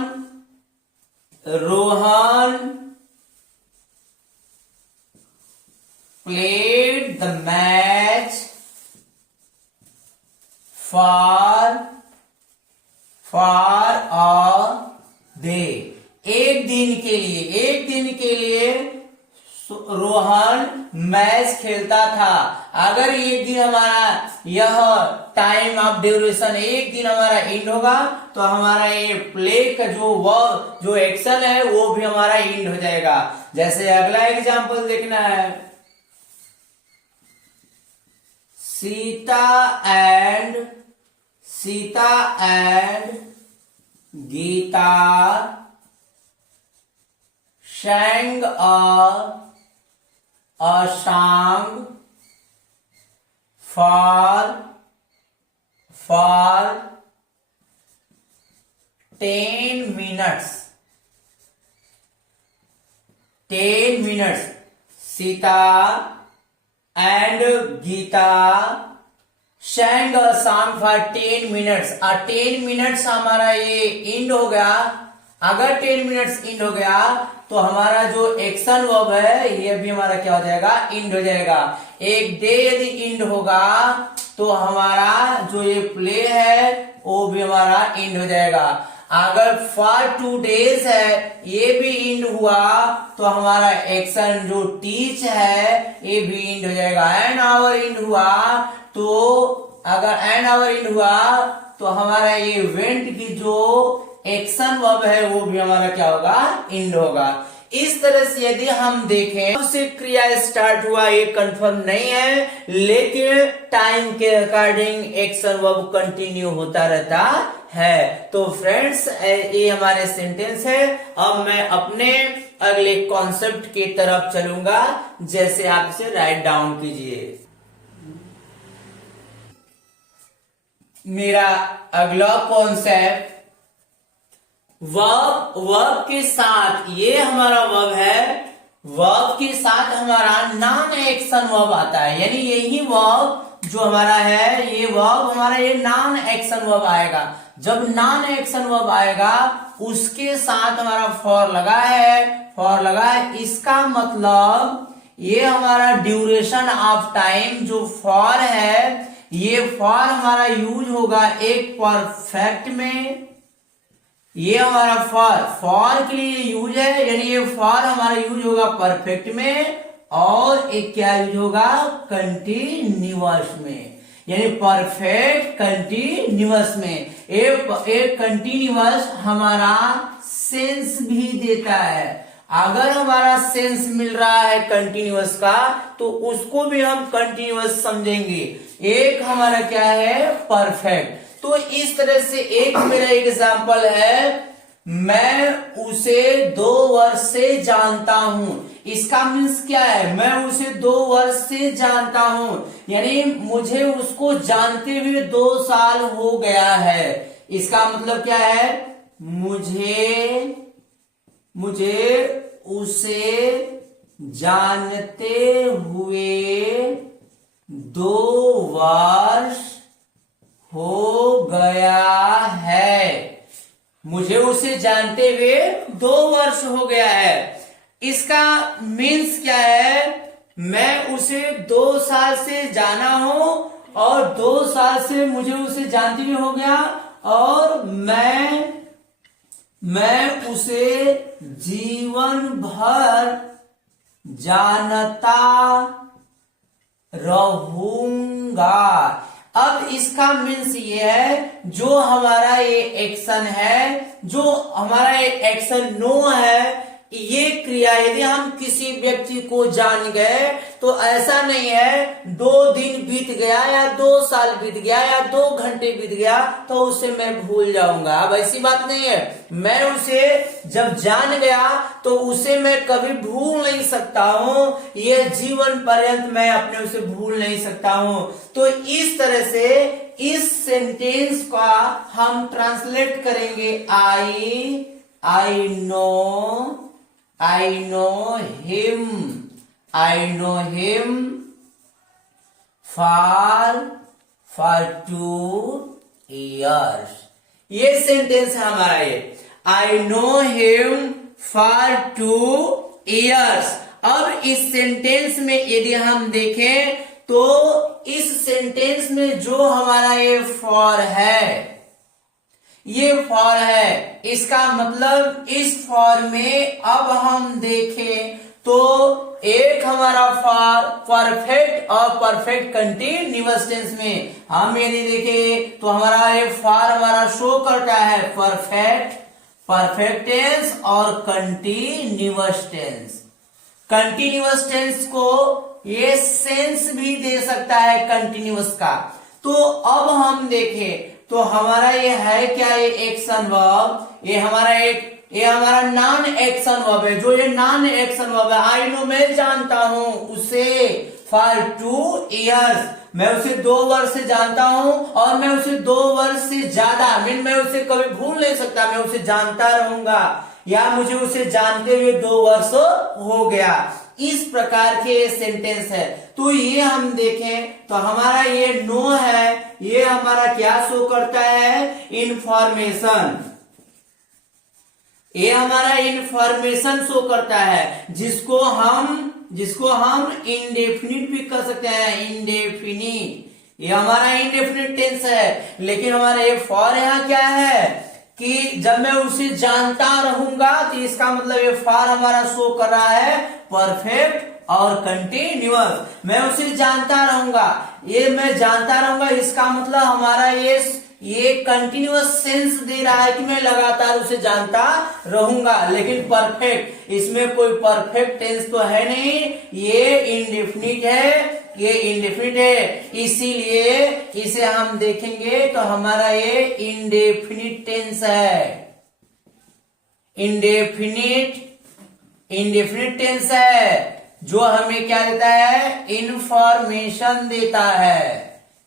played the match for a day। 1 दिन के लिए रोहन मैच खेलता था। अगर 1 दिन हमारा यह टाइम ऑफ ड्यूरेशन 1 दिन हमारा एंड होगा तो हमारा ये प्ले का जो एक्शन है वो भी हमारा एंड हो जाएगा। जैसे अगला एग्जांपल देखना है, Sita and Gita sang a song for 10 minutes। 10 minutes Sita and Gita sang a song for 10 minutes। 10 minutes हमारा ये एंड हो गया। अगर 10 मिनट्स एंड हो गया तो हमारा जो एक्शन वर्ब है ये भी हमारा क्या हो जाएगा, एंड हो जाएगा। 1 डे यदि एंड होगा तो हमारा जो ये प्ले है वो भी हमारा एंड हो जाएगा। अगर फॉर 2 डेज है ये भी एंड हुआ तो हमारा एक्शन जो टीच है ये भी एंड हो जाएगा। एन आवर एंड हुआ तो अगर एन आवर एंड हुआ तो हमारा ये इवेंट की जो एक्शन वर्ब है वो भी हमारा क्या होगा, एंड होगा। इस तरह से यदि हम देखें कब से क्रिया स्टार्ट हुआ ये कंफर्म नहीं है, लेकिन टाइम के अकॉर्डिंग एक्शन वर्ब कंटिन्यू होता रहता है। तो फ्रेंड्स ये हमारे सेंटेंस है। अब मैं अपने अगले कॉन्सेप्ट की तरफ चलूंगा, जैसे आप इसे राइट डाउन कीजिए। मेरा अगला कॉन्सेप्ट वर्ब के साथ, ये हमारा वर्ब है, वर्ब के साथ हमारा नॉन एक्शन वर्ब आता है। यानी यही वर्ब जो हमारा है ये वर्ब हमारा ये नॉन एक्शन वर्ब आएगा। जब नॉन एक्शन वर्ब आएगा उसके साथ हमारा फॉर लगा है, इसका मतलब ये हमारा ड्यूरेशन ऑफ टाइम जो फॉर है ये फॉर हमारा यूज होगा एक परफेक्ट में। ये हमारा फॉर के लिए यूज है, यानी ये फॉर हमारा यूज होगा परफेक्ट में और एक क्या यूज होगा, कंटिन्यूअस में। यानी परफेक्ट कंटिन्यूअस में एक कंटिन्यूअस हमारा सेंस भी देता है अगर हमारा सेंस मिल रहा है कंटिन्यूअस का तो उसको भी हम कंटिन्यूअस समझेंगे। एक हमारा क्या है, परफेक्ट। तो इस तरह से एक मेरा एग्जांपल है, मैं उसे 2 वर्ष से जानता हूं। इसका मीन्स क्या है, मैं उसे 2 वर्ष से जानता हूं, यानी मुझे उसको जानते हुए 2 साल हो गया है। इसका मतलब क्या है, मुझे उसे जानते हुए 2 वर्ष हो गया है। मुझे उसे जानते हुए 2 वर्ष हो गया है। इसका मीन्स क्या है, मैं उसे 2 साल से जाना हूं और 2 साल से मुझे उसे जानते हुए हो गया, और मैं उसे जीवन भर जानता रहूंगा। अब इसका मीन्स ये है, जो हमारा ये एक्शन है, जो हमारा ये एक्शन नो है, ये क्रिया यदि हम किसी व्यक्ति को जान गए तो ऐसा नहीं है 2 दिन बीत गया या 2 साल बीत गया या 2 घंटे बीत गया तो उसे मैं भूल जाऊंगा। अब ऐसी बात नहीं है, मैं उसे जब जान गया तो उसे मैं कभी भूल नहीं सकता हूं, ये जीवन पर्यंत मैं अपने उसे भूल नहीं सकता हूं। तो इस तरह से इस सेंटेंस का हम ट्रांसलेट करेंगे, I know him for 2 years। ये सेंटेंस है हमारा ये, I know him for 2 years। अब इस सेंटेंस में यदि हम देखें तो इस सेंटेंस में जो हमारा ये फॉर है, ये फॉर है, इसका मतलब इस फॉर में अब हम देखें तो एक हमारा फॉर परफेक्ट और परफेक्ट कंटिन्यूअस टेंस में हम यदि देखें तो हमारा ये फॉर हमारा शो करता है परफेक्ट टेंस और कंटिन्यूअस टेंस। कंटिन्यूअस टेंस को ये सेंस भी दे सकता है कंटिन्यूअस का। तो अब हम देखें तो हमारा ये है क्या, ये एक्शन वर्ब, ये हमारा नॉन एक्शन वर्ब है। जो ये नॉन एक्शन वर्ब है, आई नो मैं जानता हूं उसे, फॉर 2 years मैं उसे 2 वर्ष से जानता हूं, और मैं उसे 2 वर्ष से ज्यादा मैं उसे कभी भूल नहीं सकता, मैं उसे जानता रहूंगा, या मुझे उसे जानते हुए 2 वर्ष हो गया। इस प्रकार के सेंटेंस है। तो ये हम देखें तो हमारा ये नो है, ये हमारा क्या शो करता है, इंफॉर्मेशन। ये हमारा इंफॉर्मेशन शो करता है, जिसको हम इंडेफिनिट भी कर सकते हैं, इंडेफिनिट। ये हमारा इंडेफिनिट टेंस है। लेकिन हमारा ये फॉर यहाँ क्या है कि जब मैं उसे जानता रहूंगा, तो इसका मतलब ये फॉर हमारा शो कर रहा है परफेक्ट और कंटिन्यूअस। मैं उसे जानता रहूंगा, ये मैं जानता रहूंगा, इसका मतलब हमारा ये कंटिन्यूअस सेंस दे रहा है कि मैं लगातार उसे जानता रहूंगा। लेकिन परफेक्ट, इसमें कोई परफेक्ट टेंस तो है नहीं, ये इंडेफिनिट है, इसीलिए इसे हम देखेंगे तो हमारा ये इंडेफिनिट टेंस है, इंडेफिनिट टेंस है, जो हमें क्या देता है,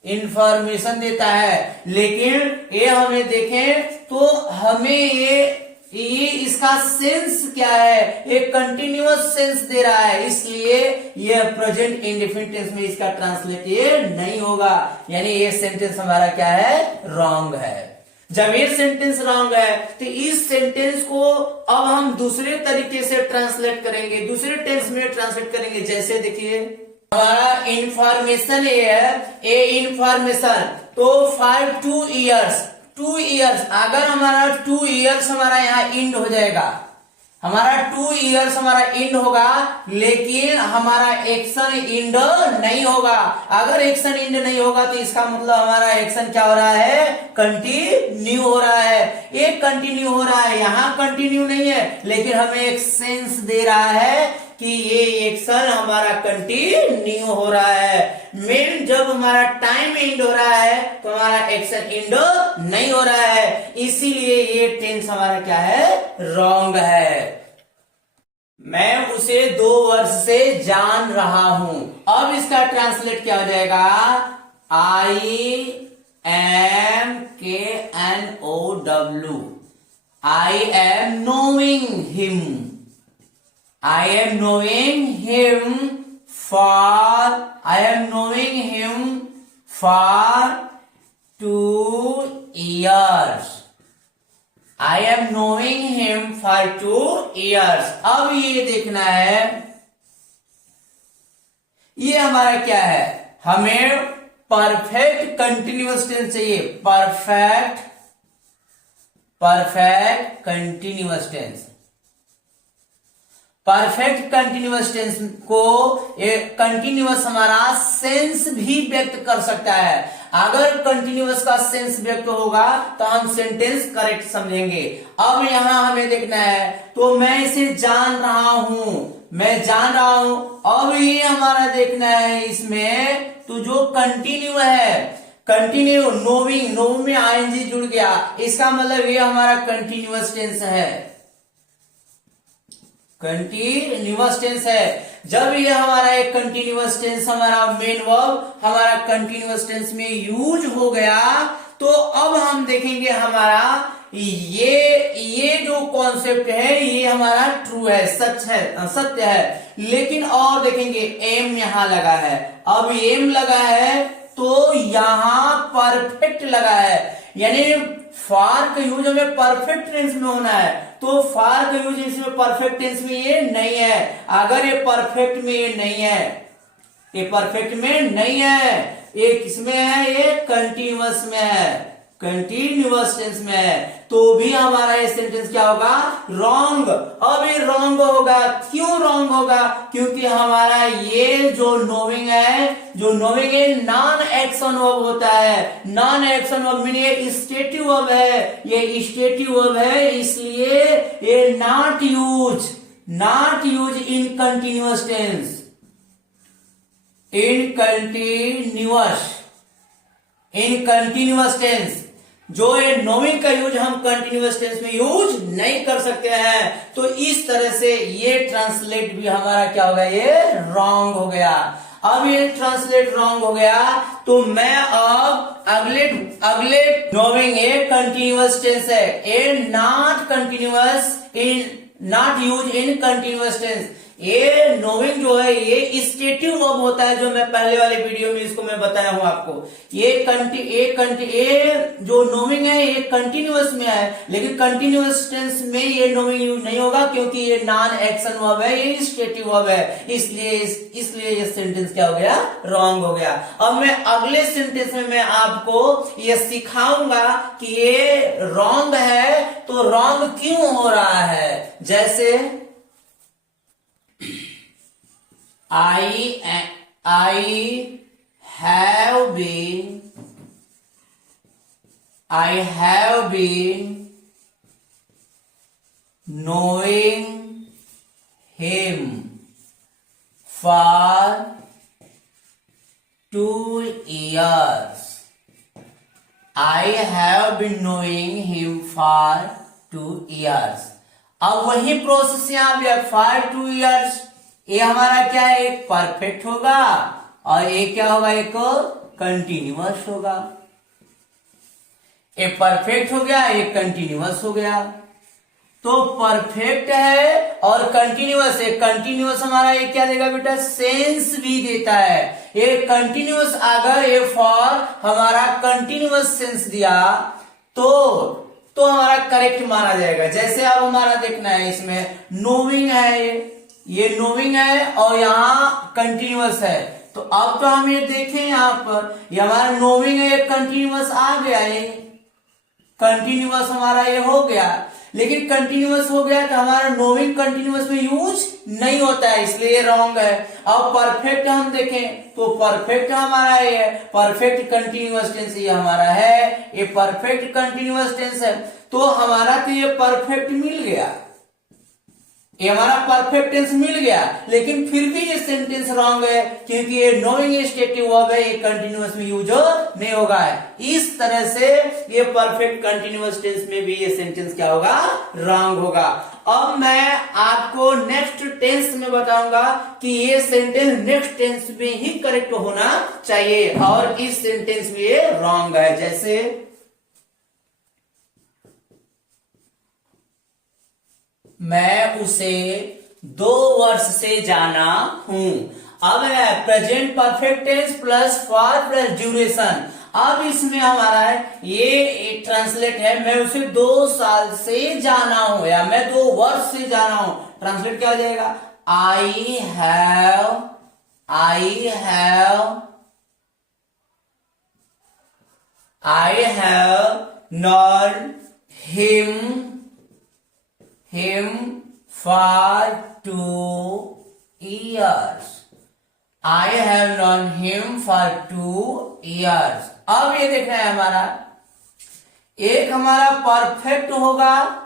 इंफॉर्मेशन देता है। लेकिन ये हमें देखें तो हमें ये इसका सेंस क्या है, एक कंटिन्यूअस सेंस दे रहा है, इसलिए ये प्रेजेंट इंडेफिनिट टेंस में इसका ट्रांसलेट ये नहीं होगा, यानी ये सेंटेंस हमारा क्या है, रॉन्ग है। जब ये सेंटेंस रॉन्ग है तो इस सेंटेंस को अब हम दूसरे तरीके से ट्रांसलेट करेंगे, दूसरे टेंस में ट्रांसलेट करेंगे। जैसे देखिए हमारा इंफॉर्मेशन ये है, ए इंफॉर्मेशन, तो 2 years, 2 years, अगर हमारा 2 years हमारा यहाँ इंड हो जाएगा, हमारा 2 इयर्स हमारा इंड होगा, लेकिन हमारा एक्शन इंड नहीं होगा। अगर एक्शन इंड नहीं होगा तो इसका मतलब हमारा एक्शन क्या हो रहा है, कंटिन्यू हो रहा है। एक कंटिन्यू हो रहा है, यहां कंटिन्यू नहीं है, लेकिन हमें एक सेंस दे रहा है कि ये एक्शन हमारा कंटिन्यू हो रहा है। मेन जब हमारा टाइम इंड हो रहा है तो हमारा एक्शन इंड नहीं हो रहा है, इसीलिए ये टेंस हमारा क्या है, रॉन्ग है। मैं उसे 2 वर्ष से जान रहा हूं। अब इसका ट्रांसलेट क्या हो जाएगा, IMKNOW, I am knowing him. I am knowing him for 2 years. I am knowing him for 2 years. अब ये देखना है, ये हमारा क्या है, हमें परफेक्ट कंटिन्यूअस टेंस चाहिए। Perfect continuous tense. Perfect continuous tense को कंटिन्यूअस हमारा सेंस भी व्यक्त कर सकता है। अगर कंटिन्यूअस का सेंस व्यक्त होगा तो हम सेंटेंस करेक्ट समझेंगे। अब यहां हमें देखना है, तो मैं इसे जान रहा हूं, मैं जान रहा हूं। अब ये हमारा देखना है इसमें, तो जो कंटिन्यू है, कंटिन्यू नोविंग, नोविंग में आईएनजी जुड़ गया, इसका मतलब ये हमारा कंटिन्यूअस टेंस है, कंटिन्यूअस टेंस है। जब ये हमारा एक कंटिन्यूअस टेंस, हमारा मेन वर्ब हमारा कंटिन्यूअस टेंस में यूज हो गया, तो अब हम देखेंगे हमारा ये जो कॉन्सेप्ट है ये हमारा ट्रू है, सच है, सत्य है। लेकिन और देखेंगे एम यहां लगा है। अब एम लगा है तो यहां परफेक्ट लगा है, यानी फार का यूज हमें परफेक्ट टेंस में होना है, तो फार का यूज इसमें परफेक्ट टेंस में ये नहीं है। अगर ये परफेक्ट में ये नहीं है, ये परफेक्ट में नहीं है, ये किसमें है, ये कंटिन्यूअस में है, कंटिन्यूअस टेंस में है, तो भी हमारा ये सेंटेंस क्या होगा, रॉन्ग। अब ये रॉन्ग होगा, क्यों रॉन्ग होगा, क्योंकि हमारा ये जो नोविंग है, जो नोविंग है नॉन एक्शन वर्ब होता है। नॉन एक्शन वर्ब मीन ये स्टेटिव वर्ब है, ये स्टेटिव वर्ब है, इसलिए ये not use in continuous tense, in continuous tense. जो ये नोविंग का यूज हम कंटिन्यूअस टेंस में यूज नहीं कर सकते हैं, तो इस तरह से ये ट्रांसलेट भी हमारा क्या हो गया, ये रॉन्ग हो गया। अब ये ट्रांसलेट रॉन्ग हो गया, तो मैं अब अगले नोविंग ए कंटिन्यूअस टेंस है, a not continuous in, not use in continuous tense. ये नोविंग जो है ये स्टेटिव वर्ब होता है, जो मैं पहले वाले वीडियो में इसको मैं बताया हूं आपको। ये जो नोविंग है ये कंटिन्यूअस में है, लेकिन कंटिन्यूअस टेंस में ये नोविंग यूज नहीं होगा, क्योंकि ये नॉन एक्शन वर्ब है, ये स्टेटिव वर्ब है, इसलिए ये सेंटेंस क्या हो गया, रॉन्ग हो गया। अब मैं अगले सेंटेंस में मैं आपको ये सिखाऊंगा कि ये रॉन्ग है, तो रॉन्ग क्यों हो रहा है। जैसे I have been knowing him for 2 years. I have been knowing him for 2 years. अब वही प्रोसेस यहां भी है, for 2 years। ये हमारा क्या है, एक परफेक्ट होगा और ये क्या होगा, एक कंटिन्यूअस होगा। एक परफेक्ट हो गया, एक कंटिन्यूअस हो गया। तो परफेक्ट है और कंटिन्यूअस है, कंटिन्यूअस हमारा ये क्या देगा बेटा, सेंस भी देता है। ये कंटिन्यूअस अगर ये फॉर हमारा कंटिन्यूअस सेंस दिया तो हमारा करेक्ट माना जाएगा। जैसे अब हमारा देखना है, इसमें नोविंग है, ये नोविंग है और यहां कंटिन्यूअस है, तो अब तो हम ये देखें यहां पर, ये हमारा नोविंग है, कंटिन्यूअस आ गया, ये कंटिन्यूअस हमारा ये हो गया। लेकिन कंटिन्यूअस हो गया तो हमारा नोइंग कंटिन्यूअस में यूज नहीं होता है, इसलिए रॉन्ग है। अब परफेक्ट हम देखें तो परफेक्ट हमारा ये है, परफेक्ट कंटिन्यूअस टेंस ये हमारा है, ये परफेक्ट कंटिन्यूअस टेंस है। तो हमारा तो ये परफेक्ट मिल गया, ये हमारा परफेक्ट टेंस मिल गया, लेकिन फिर भी ये सेंटेंस रॉन्ग है क्योंकि ये नोइंग स्टेटिव वर्ब है, ये कंटिन्यूअस में यूज नहीं होगा है। इस तरह से ये परफेक्ट कंटिन्यूअस टेंस में भी ये सेंटेंस क्या होगा, रॉन्ग होगा। अब मैं आपको नेक्स्ट टेंस में बताऊंगा कि ये सेंटेंस नेक्स्ट टेंस में ही करेक्ट होना चाहिए और इस सेंटेंस में ये रॉन्ग है। जैसे मैं उसे 2 वर्ष से जाना हूं। अब है present perfect tens plus for plus duration. अब इसमें हमारा है ये ट्रांसलेट है, मैं उसे 2 साल से जाना हूं या मैं 2 वर्ष से जाना हूं। ट्रांसलेट क्या हो जाएगा, I have non him for 2 years. I have known him for 2 years. अब ये देखना है हमारा, एक हमारा परफेक्ट होगा,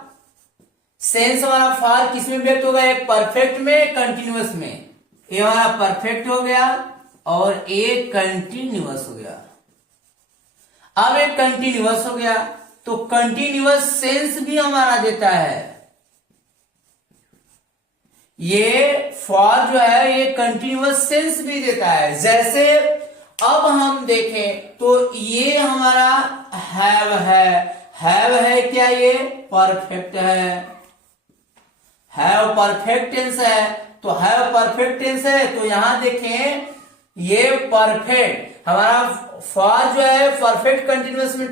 सेंस हमारा फॉर किस में व्यक्त होगा, एक परफेक्ट में, कंटिन्यूअस में। ये हमारा परफेक्ट हो गया और एक कंटिन्यूअस हो गया। अब एक कंटिन्यूअस हो गया तो कंटिन्यूअस सेंस भी हमारा देता है। ये फॉर जो है ये कंटिन्यूअस सेंस भी देता है। जैसे अब हम देखें तो ये हमारा हैव है क्या, ये परफेक्ट है, हैव परफेक्ट टेंस है। तो हैव परफेक्ट टेंस है तो यहां देखें ये परफेक्ट हमारा फॉर जो है परफेक्ट कंटिन्यूअस में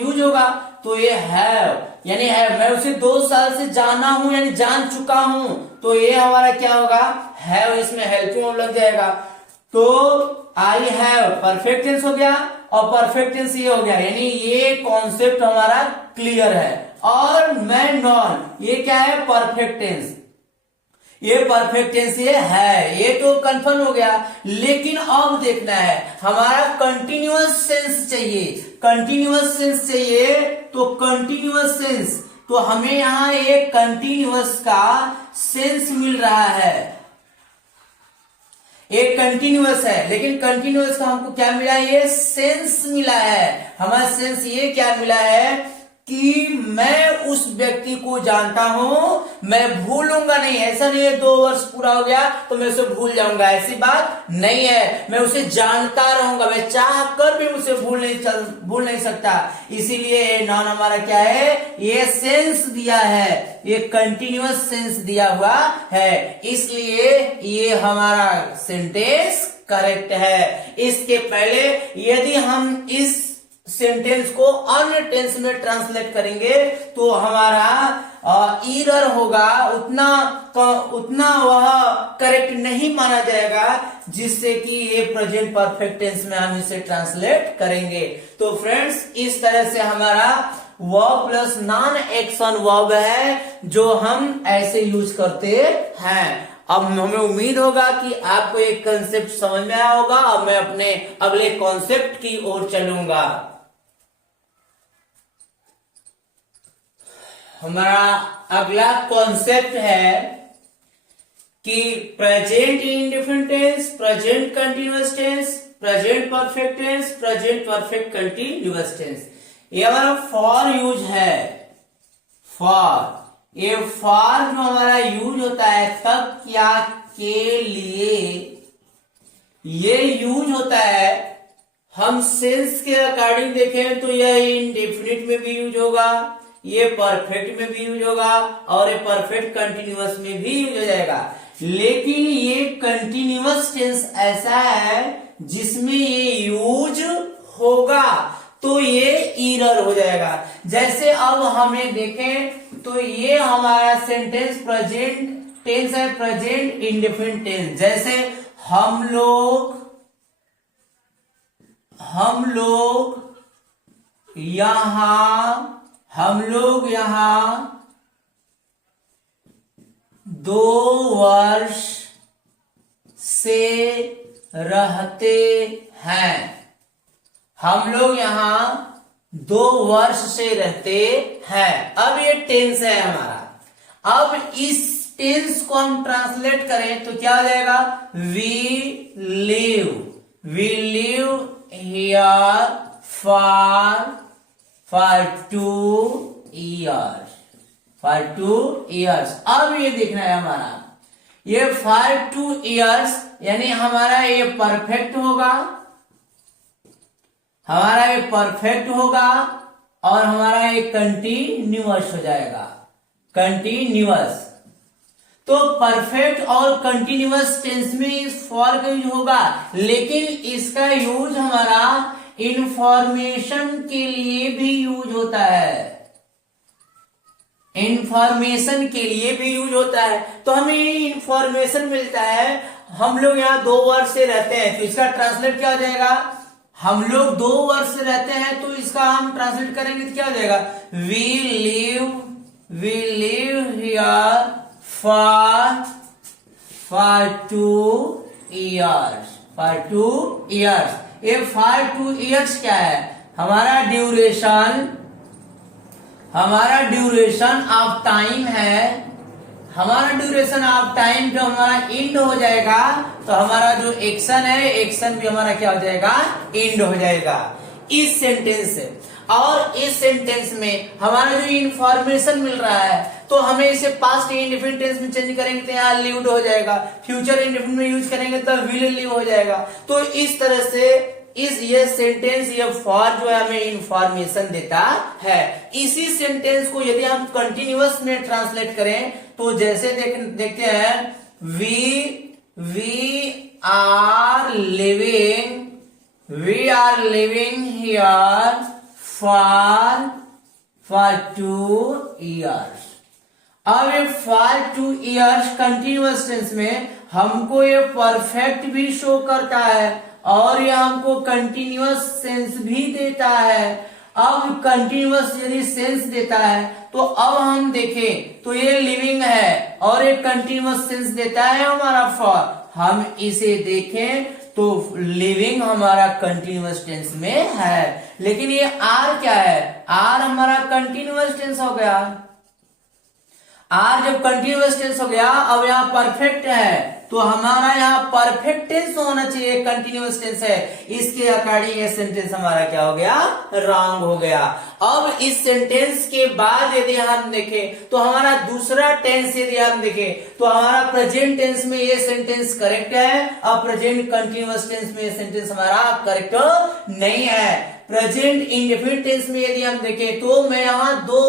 यूज होगा, तो ये हैव यानी है मैं उसे 2 साल से जाना हूं यानी जान चुका हूं, तो ये हमारा क्या होगा, हैव, इसमें हेल्पिंग वर्ब लग जाएगा। तो आई हैव परफेक्ट टेंस हो गया और परफेक्ट टेंस ये हो गया, यानी ये कॉन्सेप्ट हमारा क्लियर है। और मैं नॉन ये क्या है, परफेक्ट टेंस, ये परफेक्ट टेंस ये है, ये तो कंफर्म हो गया। लेकिन अब देखना है हमारा कंटिन्यूअस सेंस चाहिए, कंटिन्यूअस सेंस चाहिए। तो कंटिन्यूअस सेंस, तो हमें यहां एक कंटिन्यूअस का सेंस मिल रहा है, एक कंटिन्यूअस है, लेकिन कंटिन्यूअस का हमको क्या मिला, ये सेंस मिला है। हमारा सेंस ये क्या मिला है कि मैं उस व्यक्ति को जानता हूं, मैं भूलूंगा नहीं। ऐसा नहीं है 2 वर्ष पूरा हो गया तो मैं उसे भूल जाऊंगा, ऐसी बात नहीं है। मैं उसे जानता रहूंगा, मैं चाह कर भी उसे भूल नहीं सकता। इसीलिए नॉन हमारा क्या है, ये सेंस दिया है, ये कंटिन्यूअस सेंस दिया हुआ है, इसलिए ये हमारा सेंटेंस करेक्ट है। इसके पहले यदि हम इस सेंटेंस को अन्य टेंस में ट्रांसलेट करेंगे तो हमारा एरर होगा, उतना वह करेक्ट नहीं माना जाएगा जिससे कि ये प्रेजेंट परफेक्ट टेंस में हम इसे ट्रांसलेट करेंगे। तो फ्रेंड्स इस तरह से हमारा verb plus non action verb है जो हम ऐसे यूज करते हैं। अब हमें उम्मीद होगा कि आपको एक कंसेप्ट समझ में आया होगा। अब मैं अपने अगले कॉन्सेप्ट की ओर चलूंगा। हमारा अगला कॉन्सेप्ट है कि present indefinite tense, present continuous tense, present perfect tense, present perfect continuous tense. ये हमारा फॉर यूज है। फॉर, ये फॉर जो हमारा यूज होता है तब क्या के लिए ये यूज होता है। हम सेंस के अकॉर्डिंग देखें तो यह इंडेफिनिट में भी यूज होगा, ये परफेक्ट में भी यूज होगा और ये परफेक्ट कंटिन्यूअस में भी यूज हो जाएगा। लेकिन ये कंटिन्यूअस टेंस ऐसा है जिसमें ये यूज होगा तो ये एरर हो जाएगा। जैसे अब हमें देखें तो ये हमारा सेंटेंस प्रेजेंट टेंस है, प्रेजेंट इंडेफिनिट टेंस। जैसे हम लोग यहां 2 वर्ष से रहते हैं। हम लोग यहाँ 2 वर्ष से रहते हैं। अब ये टेंस है हमारा। अब इस टेंस को हम ट्रांसलेट करें तो क्या हो जाएगा? We live here for 2 years। For 2 years। अब ये देखना है हमारा, ये फॉर 2 years यानी हमारा ये परफेक्ट होगा, हमारा ये परफेक्ट होगा और हमारा ये कंटिन्यूअस हो जाएगा। कंटिन्यूअस तो परफेक्ट और कंटिन्यूअस टेंस में इस फॉर का यूज होगा, लेकिन इसका यूज हमारा इंफॉर्मेशन के लिए भी यूज होता है। इंफॉर्मेशन के लिए भी यूज होता है। तो हमें इंफॉर्मेशन मिलता है, हम लोग यहाँ 2 वर्ष से रहते हैं, तो इसका ट्रांसलेट क्या हो जाएगा? हम लोग 2 वर्ष से रहते हैं तो इसका हम ट्रांसलेट करेंगे तो क्या हो जाएगा? We live here for 2 years। For 2 years। ये फॉर 2 years क्या है? हमारा ड्यूरेशन ऑफ टाइम है। हमारा ड्यूरेशन ऑफ टाइम जो हमारा एंड हो जाएगा तो हमारा जो एक्शन है, एक्शन भी हमारा क्या हो जाएगा? एंड हो जाएगा इस सेंटेंस से। और इस सेंटेंस में हमारा जो इंफॉर्मेशन मिल रहा है तो हमें इसे पास्ट इंडेफिनिट टेंस में चेंज करेंगे तो यहाँ लिव्ड हो जाएगा, फ्यूचर इंडेफिनिट में यूज करेंगे तो विल लिव हो जाएगा। तो इस तरह से ये सेंटेंस, ये फॉर जो है हमें इंफॉर्मेशन देता है। इसी सेंटेंस को यदि हम कंटिन्यूअस में ट्रांसलेट करें तो जैसे देखते हैं, we are living here for 2 years। अब ये फॉर 2 years कंटिन्यूअस टेंस में हमको ये परफेक्ट भी शो करता है और ये हमको कंटिन्यूअस सेंस भी देता है। अब कंटिन्यूअस यदि सेंस देता है तो अब हम देखें तो ये लिविंग है और ये कंटिन्यूअस सेंस देता है हमारा फॉर। हम इसे देखें तो लिविंग हमारा कंटिन्यूअस टेंस में है, लेकिन ये आर क्या है? आर हमारा कंटिन्यूअस टेंस हो गया। आर जब कंटिन्यूअस टेंस हो गया, अब यहाँ परफेक्ट है तो हमारा यहाँ परफेक्ट टेंस होना चाहिए, कंटिन्यूअस टेंस है। इसके अकॉर्डिंग ये सेंटेंस हमारा क्या हो गया? रॉन्ग हो गया। अब इस सेंटेंस के बाद यदि हम देखें तो हमारा दूसरा टेंस यदि हम देखें तो हमारा प्रेजेंट टेंस में ये सेंटेंस करेक्ट है, अब प्रेजेंट कंटिन्यूअस टेंस में ये सेंटेंस हमारा करेक्ट नहीं है। प्रेजेंट इंडेफिनिट टेंस में यदि हम देखें तो मैं यहाँ 2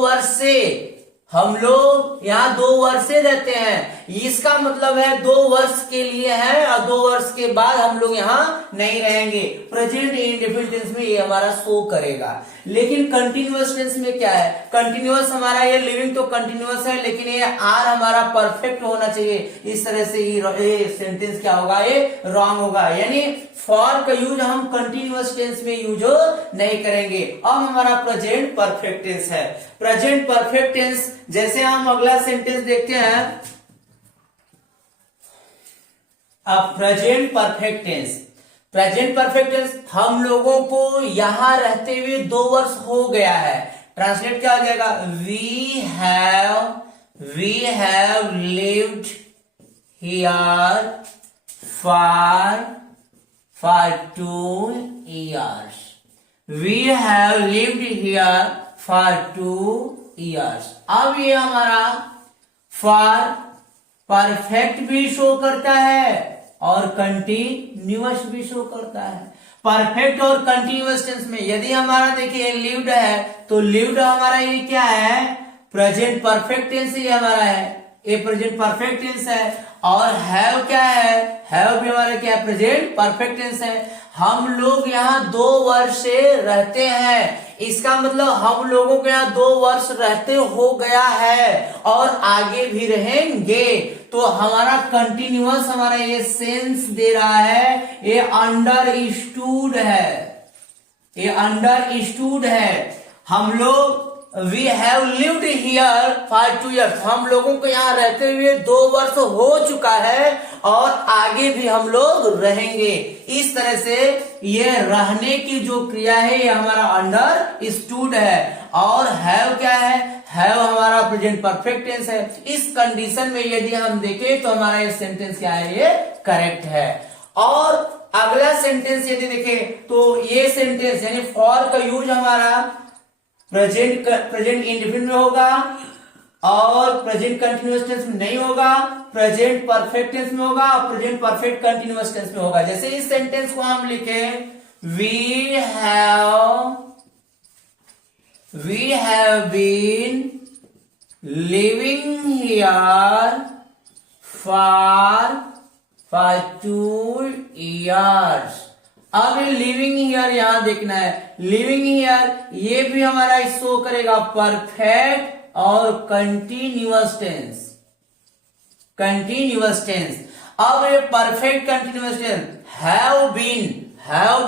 वर्ष से हम लोग यहाँ 2 वर्ष से रहते हैं, इसका मतलब है 2 वर्ष के लिए है और 2 वर्ष के बाद हम लोग यहाँ नहीं रहेंगे। प्रेजेंट इंडेफिनिट टेंस में ये हमारा शो करेगा, लेकिन कंटिन्यूअस टेंस में क्या है? कंटिन्यूअस हमारा ये लिविंग तो कंटिन्यूअस है, लेकिन ये आर हमारा परफेक्ट होना चाहिए। इस तरह से ये सेंटेंस क्या होगा? ये रॉन्ग होगा। यानी फॉर का यूज हम कंटिन्यूअस टेंस में यूज नहीं करेंगे। अब हमारा प्रेजेंट परफेक्ट टेंस है। प्रेजेंट परफेक्ट टेंस जैसे हम अगला सेंटेंस देखते हैं, अब प्रेजेंट परफेक्ट टेंस हम लोगों को यहां रहते हुए 2 वर्ष हो गया है। ट्रांसलेट क्या हो जाएगा? We have lived here for 2 years। We have lived here for 2 years। अब ये हमारा फॉर परफेक्ट भी शो करता है और कंटिन्यूअस भी शो करता है। परफेक्ट और कंटिन्यूअस टेंस में यदि हमारा देखिए लिव्ड है तो लिव्ड हमारा ये क्या है? प्रेजेंट परफेक्ट टेंस ये हमारा है, ये प्रेजेंट परफेक्ट टेंस है। और हैव क्या है? हैव भी हमारा क्या है? प्रेजेंट परफेक्ट टेंस है। हम लोग यहाँ 2 वर्ष से रहते हैं, इसका मतलब हम लोगों को यहाँ 2 वर्ष रहते हो गया है और आगे भी रहेंगे। तो हमारा कंटिन्यूअस हमारा ये सेंस दे रहा है, ये अंडरस्टूड है, ये अंडरस्टूड है। हम लोग we have lived here for 2 years, हम लोगों को यहाँ रहते हुए 2 वर्ष हो चुका है और आगे भी हम लोग रहेंगे। इस तरह से ये रहने की जो क्रिया है ये हमारा अंडर स्टूड है। और हैव क्या है, हैव हमारा प्रेजेंट परफेक्ट टेंस है। इस कंडीशन में यदि हम देखें तो हमारा ये सेंटेंस क्या है, ये करेक्ट है। और अगला सेंटेंस यदि देखें तो ये सेंटेंस यानी फॉर का यूज हमारा प्रेजेंट इंडेफिनिट में होगा और प्रेजेंट कंटिन्यूअस टेंस में नहीं होगा, प्रेजेंट परफेक्ट टेंस में होगा और प्रेजेंट परफेक्ट कंटिन्यूअस टेंस में होगा। जैसे इस सेंटेंस को हम लिखें, we have been living here for 2 years। अब लिविंग हियर यहां देखना है, लिविंग हियर ये भी हमारा शो करेगा परफेक्ट और कंटिन्यूअस टेंस। अब ये perfect continuous tense have been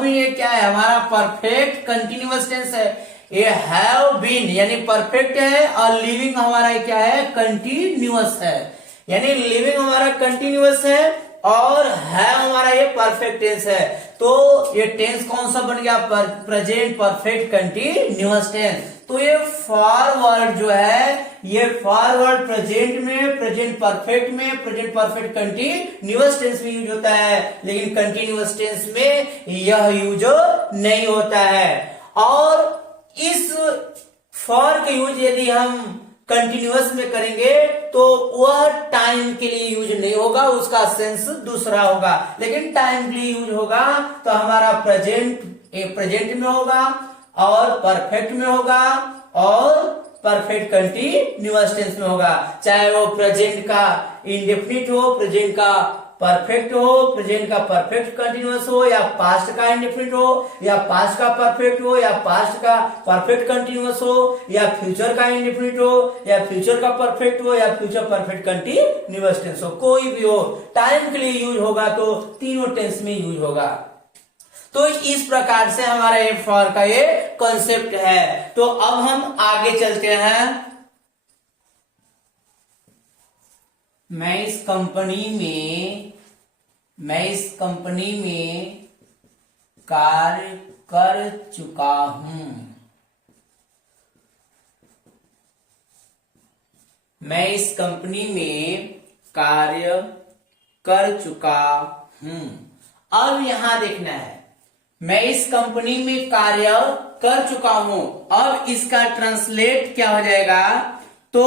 ये क्या है, हमारा परफेक्ट कंटिन्यूअस टेंस है। ये हैव बीन यानी परफेक्ट है और लिविंग हमारा क्या है, कंटिन्यूअस है। यानी लिविंग हमारा कंटिन्यूअस है और है हमारा ये परफेक्ट टेंस है। तो ये टेंस कौन सा बन गया, प्रेजेंट परफेक्ट कंटिन्यूअस टेंस। तो ये फॉरवर्ड जो है, ये फॉरवर्ड प्रेजेंट में, प्रेजेंट परफेक्ट में, प्रेजेंट परफेक्ट कंटिन्यूअस टेंस में यूज होता है, लेकिन कंटिन्यूअस टेंस में यह यूज नहीं होता है। और इस फॉर का यूज यदि हम कंटिन्यूअस में करेंगे तो वह टाइम के लिए यूज नहीं होगा, उसका सेंस दूसरा होगा। लेकिन टाइम के लिए यूज होगा तो हमारा प्रेजेंट में होगा और परफेक्ट में होगा और परफेक्ट कंटिन्यूअस टेंस में होगा। चाहे वो प्रेजेंट का इंडेफिनिट हो, प्रेजेंट का परफेक्ट हो, प्रेजेंट का परफेक्ट कंटिन्यूअस हो, या पास्ट का इंडेफिनिट हो, या पास्ट का परफेक्ट हो, या पास्ट का परफेक्ट कंटिन्यूअस हो, या फ्यूचर का इंडेफिनिट हो, या फ्यूचर का परफेक्ट हो, या फ्यूचर परफेक्ट कंटिन्यूअस टेंस हो, कोई भी हो, टाइम के लिए यूज होगा तो तीनों टेंस में यूज होगा। तो इस प्रकार से हमारा ये फॉर का ये कॉन्सेप्ट है। तो अब हम आगे चलते हैं। मैं इस कंपनी में कार्य कर चुका हूं। मैं इस कंपनी में कार्य कर चुका हूं। अब यहां देखना है, मैं इस कंपनी में कार्य कर चुका हूं। अब इसका ट्रांसलेट क्या हो जाएगा, तो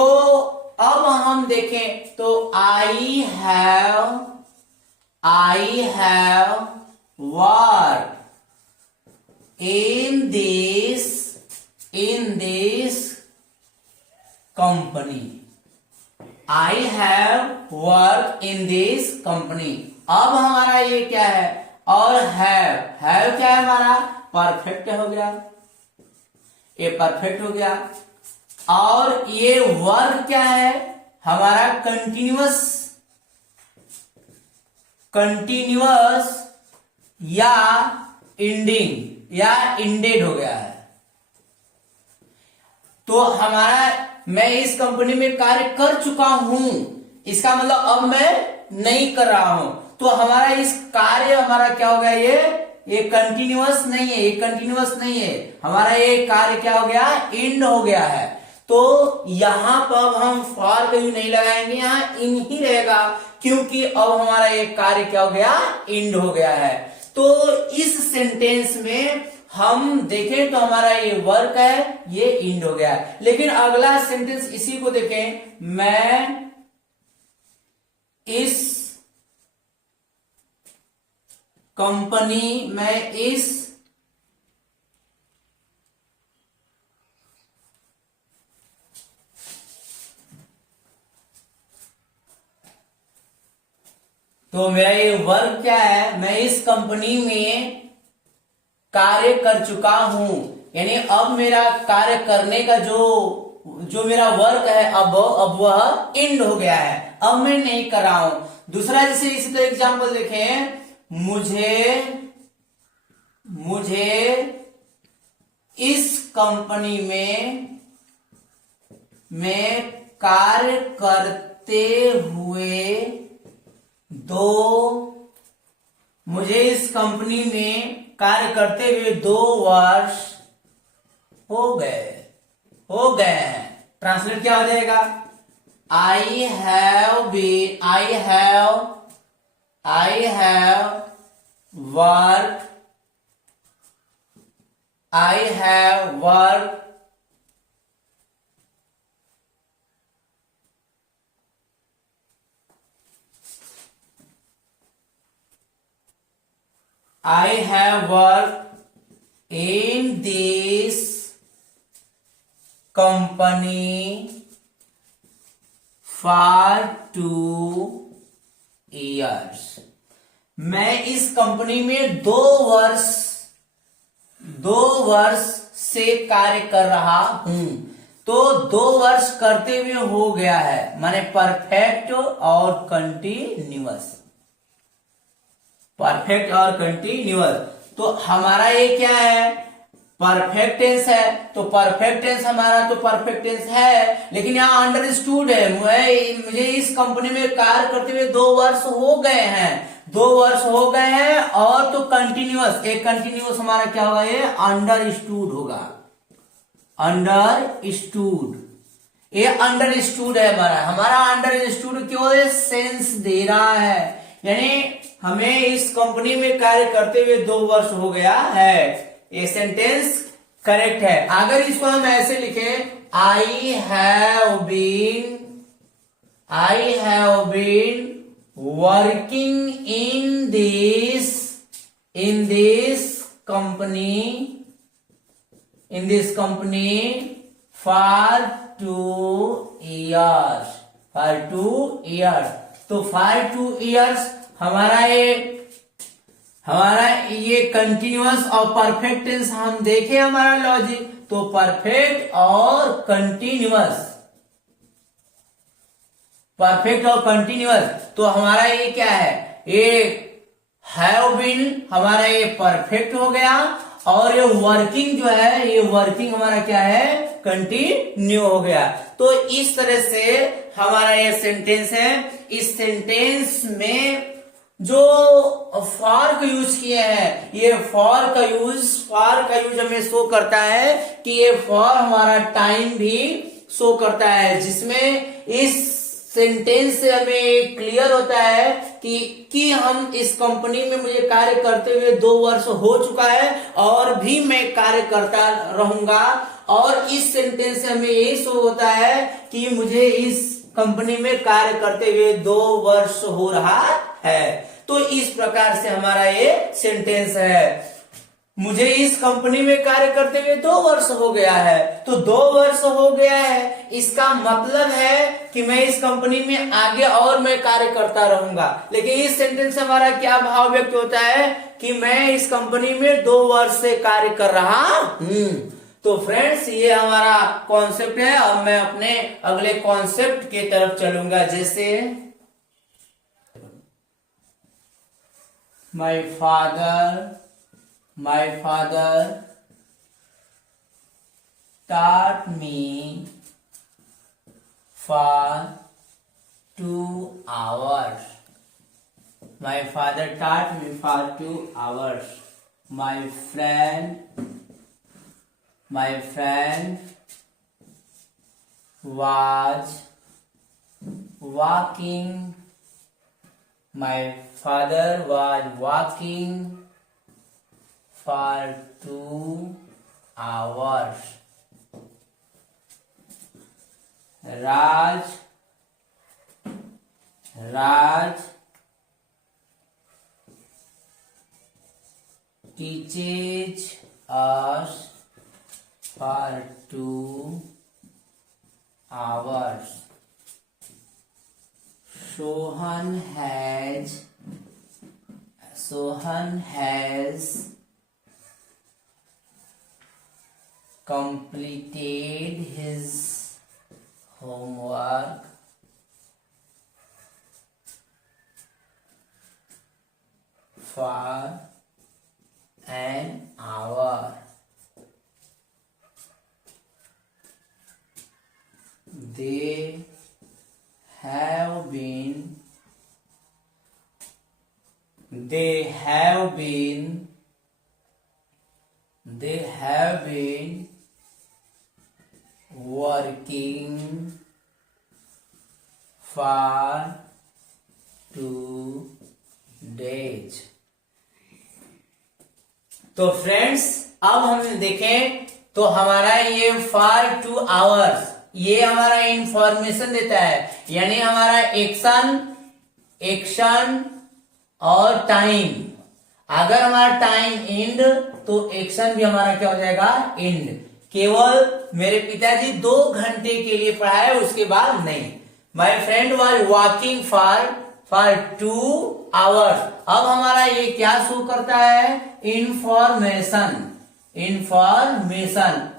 अब हम देखें तो I have work in this company। I have worked in this company। अब हमारा ये क्या है, और हैव क्या है हमारा, परफेक्ट हो गया, ये परफेक्ट हो गया। और ये वर्क क्या है हमारा, कंटिन्यूअस या इंडिंग या इंडेड हो गया है। तो हमारा मैं इस कंपनी में कार्य कर चुका हूं, इसका मतलब अब मैं नहीं कर रहा हूं। तो हमारा इस कार्य हमारा क्या हो गया, ये कंटिन्यूअस नहीं है, ये कंटिन्यूअस नहीं है, हमारा ये कार्य क्या हो गया, एंड हो गया है। तो यहां पर अब हम फॉर का यूज नहीं लगाएंगे, यहां इन ही रहेगा, क्योंकि अब हमारा ये कार्य क्या हो गया, एंड हो गया है। तो इस सेंटेंस में हम देखें तो हमारा ये वर्क है, ये एंड हो गया। लेकिन अगला सेंटेंस इसी को देखें, मैं इस कंपनी में तो मेरा ये वर्क क्या है, मैं इस कंपनी में कार्य कर चुका हूं, यानी अब मेरा कार्य करने का जो मेरा वर्क है अब वह एंड हो गया है, अब मैं नहीं कर रहा हूं। दूसरा जैसे इसी तो एग्जांपल देखें, मुझे इस कंपनी में में कार्य करते हुए मुझे इस कंपनी में कार्य करते हुए 2 वर्ष हो गए हैं। ट्रांसलेट क्या हो जाएगा? I have work in this company for 2 years। मैं इस कंपनी में 2 वर्ष से कार्य कर रहा हूं। तो 2 वर्ष करते हुए हो गया है, माने परफेक्ट और कंटिन्यूअस। परफेक्ट और कंटिन्यूअस, तो हमारा ये क्या है? परफेक्ट टेंस है। तो परफेक्ट टेंस हमारा तो परफेक्ट टेंस है, लेकिन यहाँ अंडरस्टूड है। मुझे इस कंपनी में कार्य करते हुए 2 वर्ष हो गए हैं। 2 वर्ष हो गए हैं और तो कंटिन्यूअस, एक कंटिन्यूअस हमारा क्या होगा? ये अंडरस्टूड होगा। अंडरस्टूड, ये अंडरस्टूड है हमारा अंडरस्टूड क्यों है? सेंस दे रहा है, यानी हमें इस कंपनी में कार्य करते हुए 2 वर्ष हो गया है। ये सेंटेंस करेक्ट है। अगर इसको हम ऐसे लिखें, I have been working in this company for 2 years। तो फॉर 2 years हमारा ये कंटिन्यूअस और परफेक्ट टेंस हम देखें हमारा लॉजिक, तो परफेक्ट और कंटिन्यूअस, तो हमारा ये क्या है? ये हैव बीन हमारा ये परफेक्ट हो गया, और ये वर्किंग जो है, ये वर्किंग हमारा क्या है? कंटिन्यू हो गया। तो इस तरह से हमारा ये सेंटेंस है। इस सेंटेंस में जो फॉर का यूज किए हैं, ये फॉर का यूज हमें शो करता है कि ये फॉर हमारा टाइम भी शो करता है, जिसमें इस सेंटेंस से हमें क्लियर होता है कि हम इस कंपनी में मुझे कार्य करते हुए 2 वर्ष हो चुका है और भी मैं कार्य करता रहूंगा। और इस सेंटेंस से हमें यही शो होता है कि मुझे इस कंपनी में कार्य करते हुए 2 वर्ष हो रहा है। तो इस प्रकार से हमारा ये सेंटेंस है। मुझे इस कंपनी में कार्य करते हुए 2 वर्ष हो गया है। तो 2 वर्ष हो गया है, इसका मतलब है कि मैं इस कंपनी में आगे और मैं कार्य करता रहूंगा। लेकिन इस सेंटेंस से हमारा क्या भाव व्यक्त होता है कि मैं इस कंपनी में 2 वर्ष से कार्य कर रहा हूं। तो फ्रेंड्स, ये हमारा कॉन्सेप्ट है। अब मैं अपने अगले कॉन्सेप्ट की तरफ चलूंगा, जैसे my father taught me for 2 hours. My father taught me for 2 hours. My friend was walking. My father was walking for 2 hours. Raj teaches us for 2 hours. Sohan has completed his homework for an hour. have been working for 2 days। तो friends अब हम देखें तो हमारा ये for 2 hours ये हमारा information देता है, यानी हमारा एक्शन और टाइम। अगर हमारा टाइम एंड तो एक्शन भी हमारा क्या हो जाएगा, एंड। केवल मेरे पिताजी 2 घंटे के लिए पढ़ाए, उसके बाद नहीं। My friend was walking for 2 hours. अब हमारा ये क्या शो करता है,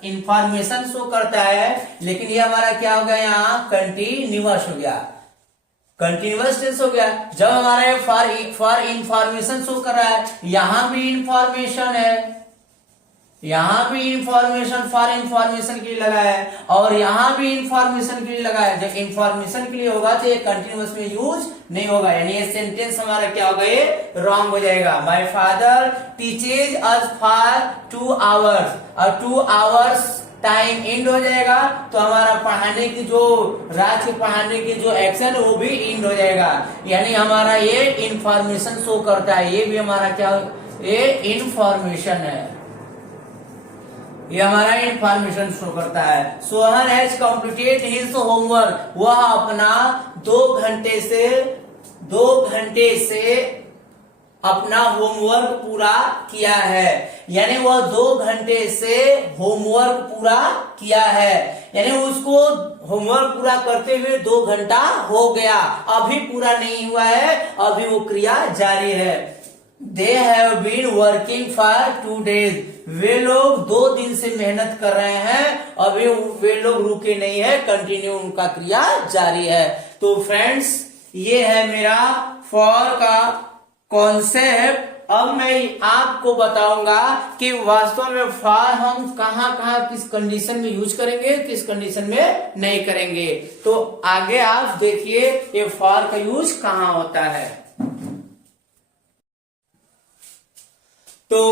इंफॉर्मेशन शो करता है, लेकिन ये हमारा क्या हो गया, यहाँ कंटिन्यूअस हो गया, कंटिन्यूअस टेंस हो गया। जब हमारा ये फॉर इंफॉर्मेशन शो कर रहा है, यहां भी इंफॉर्मेशन है, यहां भी इंफॉर्मेशन फॉर इंफॉर्मेशन के लिए लगा है, और यहां भी इंफॉर्मेशन के लिए लगा है। जब इंफॉर्मेशन के लिए होगा तो ये कंटिन्यूअस में यूज नहीं होगा, यानी ये सेंटेंस हमारा क्या होगा, ये रॉन्ग हो जाएगा। My father teaches us for 2 hours, और 2 आवर्स टाइम एंड हो जाएगा, तो हमारा पढ़ाने की जो रात के पढ़ाने की जो एक्शन वो भी एंड हो जाएगा, यानी हमारा ये इंफॉर्मेशन शो करता है। ये भी हमारा क्या, ये इंफॉर्मेशन है, ये हमारा इंफॉर्मेशन शो करता है। Sohan has completed his homework, वह अपना 2 घंटे से अपना होमवर्क पूरा किया है, यानी वह 2 घंटे से होमवर्क पूरा किया है, यानी उसको होमवर्क पूरा करते हुए 2 घंटा हो गया, अभी पूरा नहीं हुआ है, अभी वो क्रिया जारी है। They have been working for 2 days, वे लोग 2 दिन से मेहनत कर रहे हैं, अभी वे लोग रुके नहीं है, कंटिन्यू उनका क्रिया जारी है। तो फ्रेंड्स ये है मेरा फॉर का कॉन्सेप्ट। अब मैं आपको बताऊंगा कि वास्तव में फॉर हम कहां कहां किस कंडीशन में यूज करेंगे, किस कंडीशन में नहीं करेंगे। तो आगे आप देखिए ये फॉर का यूज कहां होता है। तो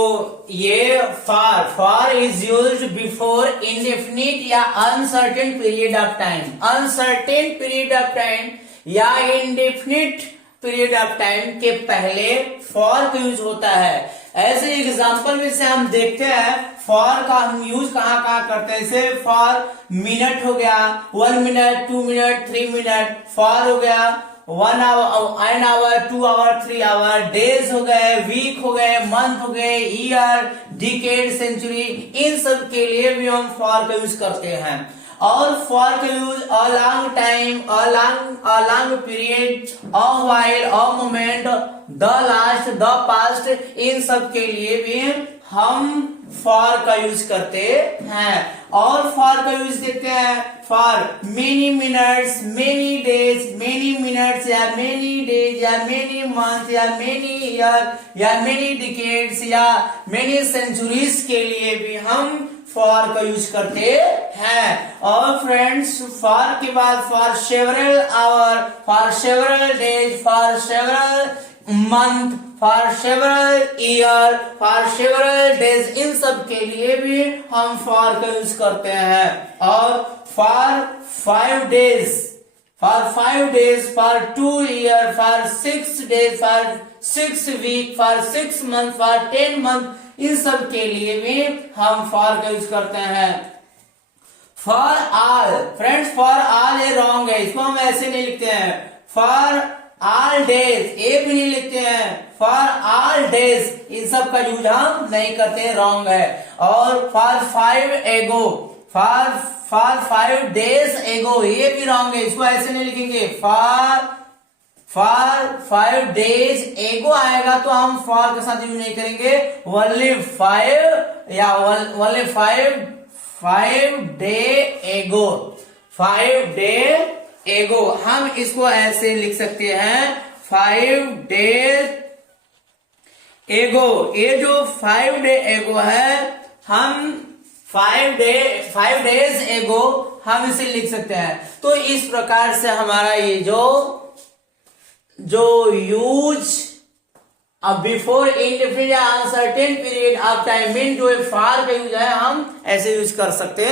ये for is used before indefinite या uncertain period of time, uncertain period of time या इंडेफिनिट पीरियड ऑफ टाइम के पहले फॉर का यूज होता है। ऐसे एग्जांपल में से हम देखते हैं फॉर का हम यूज कहां कहां करते हैं। जैसे फॉर मिनट हो गया, 1 मिनट, 2 मिनट, 3 मिनट, फॉर हो गया 1 hour, an hour, 2 hour, 3 hour, days हो गए, वीक हो गए, मंथ हो गए, ईयर, डिकेड, सेंचुरी, इन सब के लिए भी हम फॉर का यूज करते हैं। और फॉर का use a long time, a long period, a while, a moment, the last, the past, इन सब के लिए भी हम फॉर का यूज करते हैं। और फॉर का यूज देखते हैं for many minutes, many days, many minutes या मेनी डेज या मेनी मंथ या मेनी ईयर या मेनी डिकेड्स या मेनी सेंचुरीज के लिए भी हम फॉर का यूज करते हैं। और फ्रेंड्स फॉर के बाद for several hour, for several days, for several month, for several year, for several days, इन सब के लिए भी हम फॉर का यूज करते हैं। और for 5 days, for 5 days, for 2 year, for 6 days, for 6 week, for 6 month, for 10 month, इन सब के लिए भी हम फॉर का यूज करते हैं। For all, friends for all ये रॉन्ग है, इसको हम ऐसे नहीं लिखते हैं। फॉर ऑल डेज ये भी नहीं लिखते हैं, फॉर ऑल डेज इन सब का यूज हम नहीं करते, रॉन्ग है। और फॉर 5 एगो, फॉर 5 डेज एगो ये भी रॉन्ग है, इसको ऐसे नहीं लिखेंगे। फॉर 5 डेज एगो आएगा तो हम फॉर के साथ यूज नहीं करेंगे, ओनली 5 या ओनली 5 डे एगो, 5 डे एगो हम इसको ऐसे लिख सकते हैं 5 डेज एगो। ये जो 5 डे एगो है हम 5 डेज एगो हम इसे लिख सकते हैं। तो इस प्रकार से हमारा ये जो यूज अब बिफोर इनडेफिनिट या uncertain period of time mean जो फार का यूज है हम ऐसे यूज कर सकते हैं।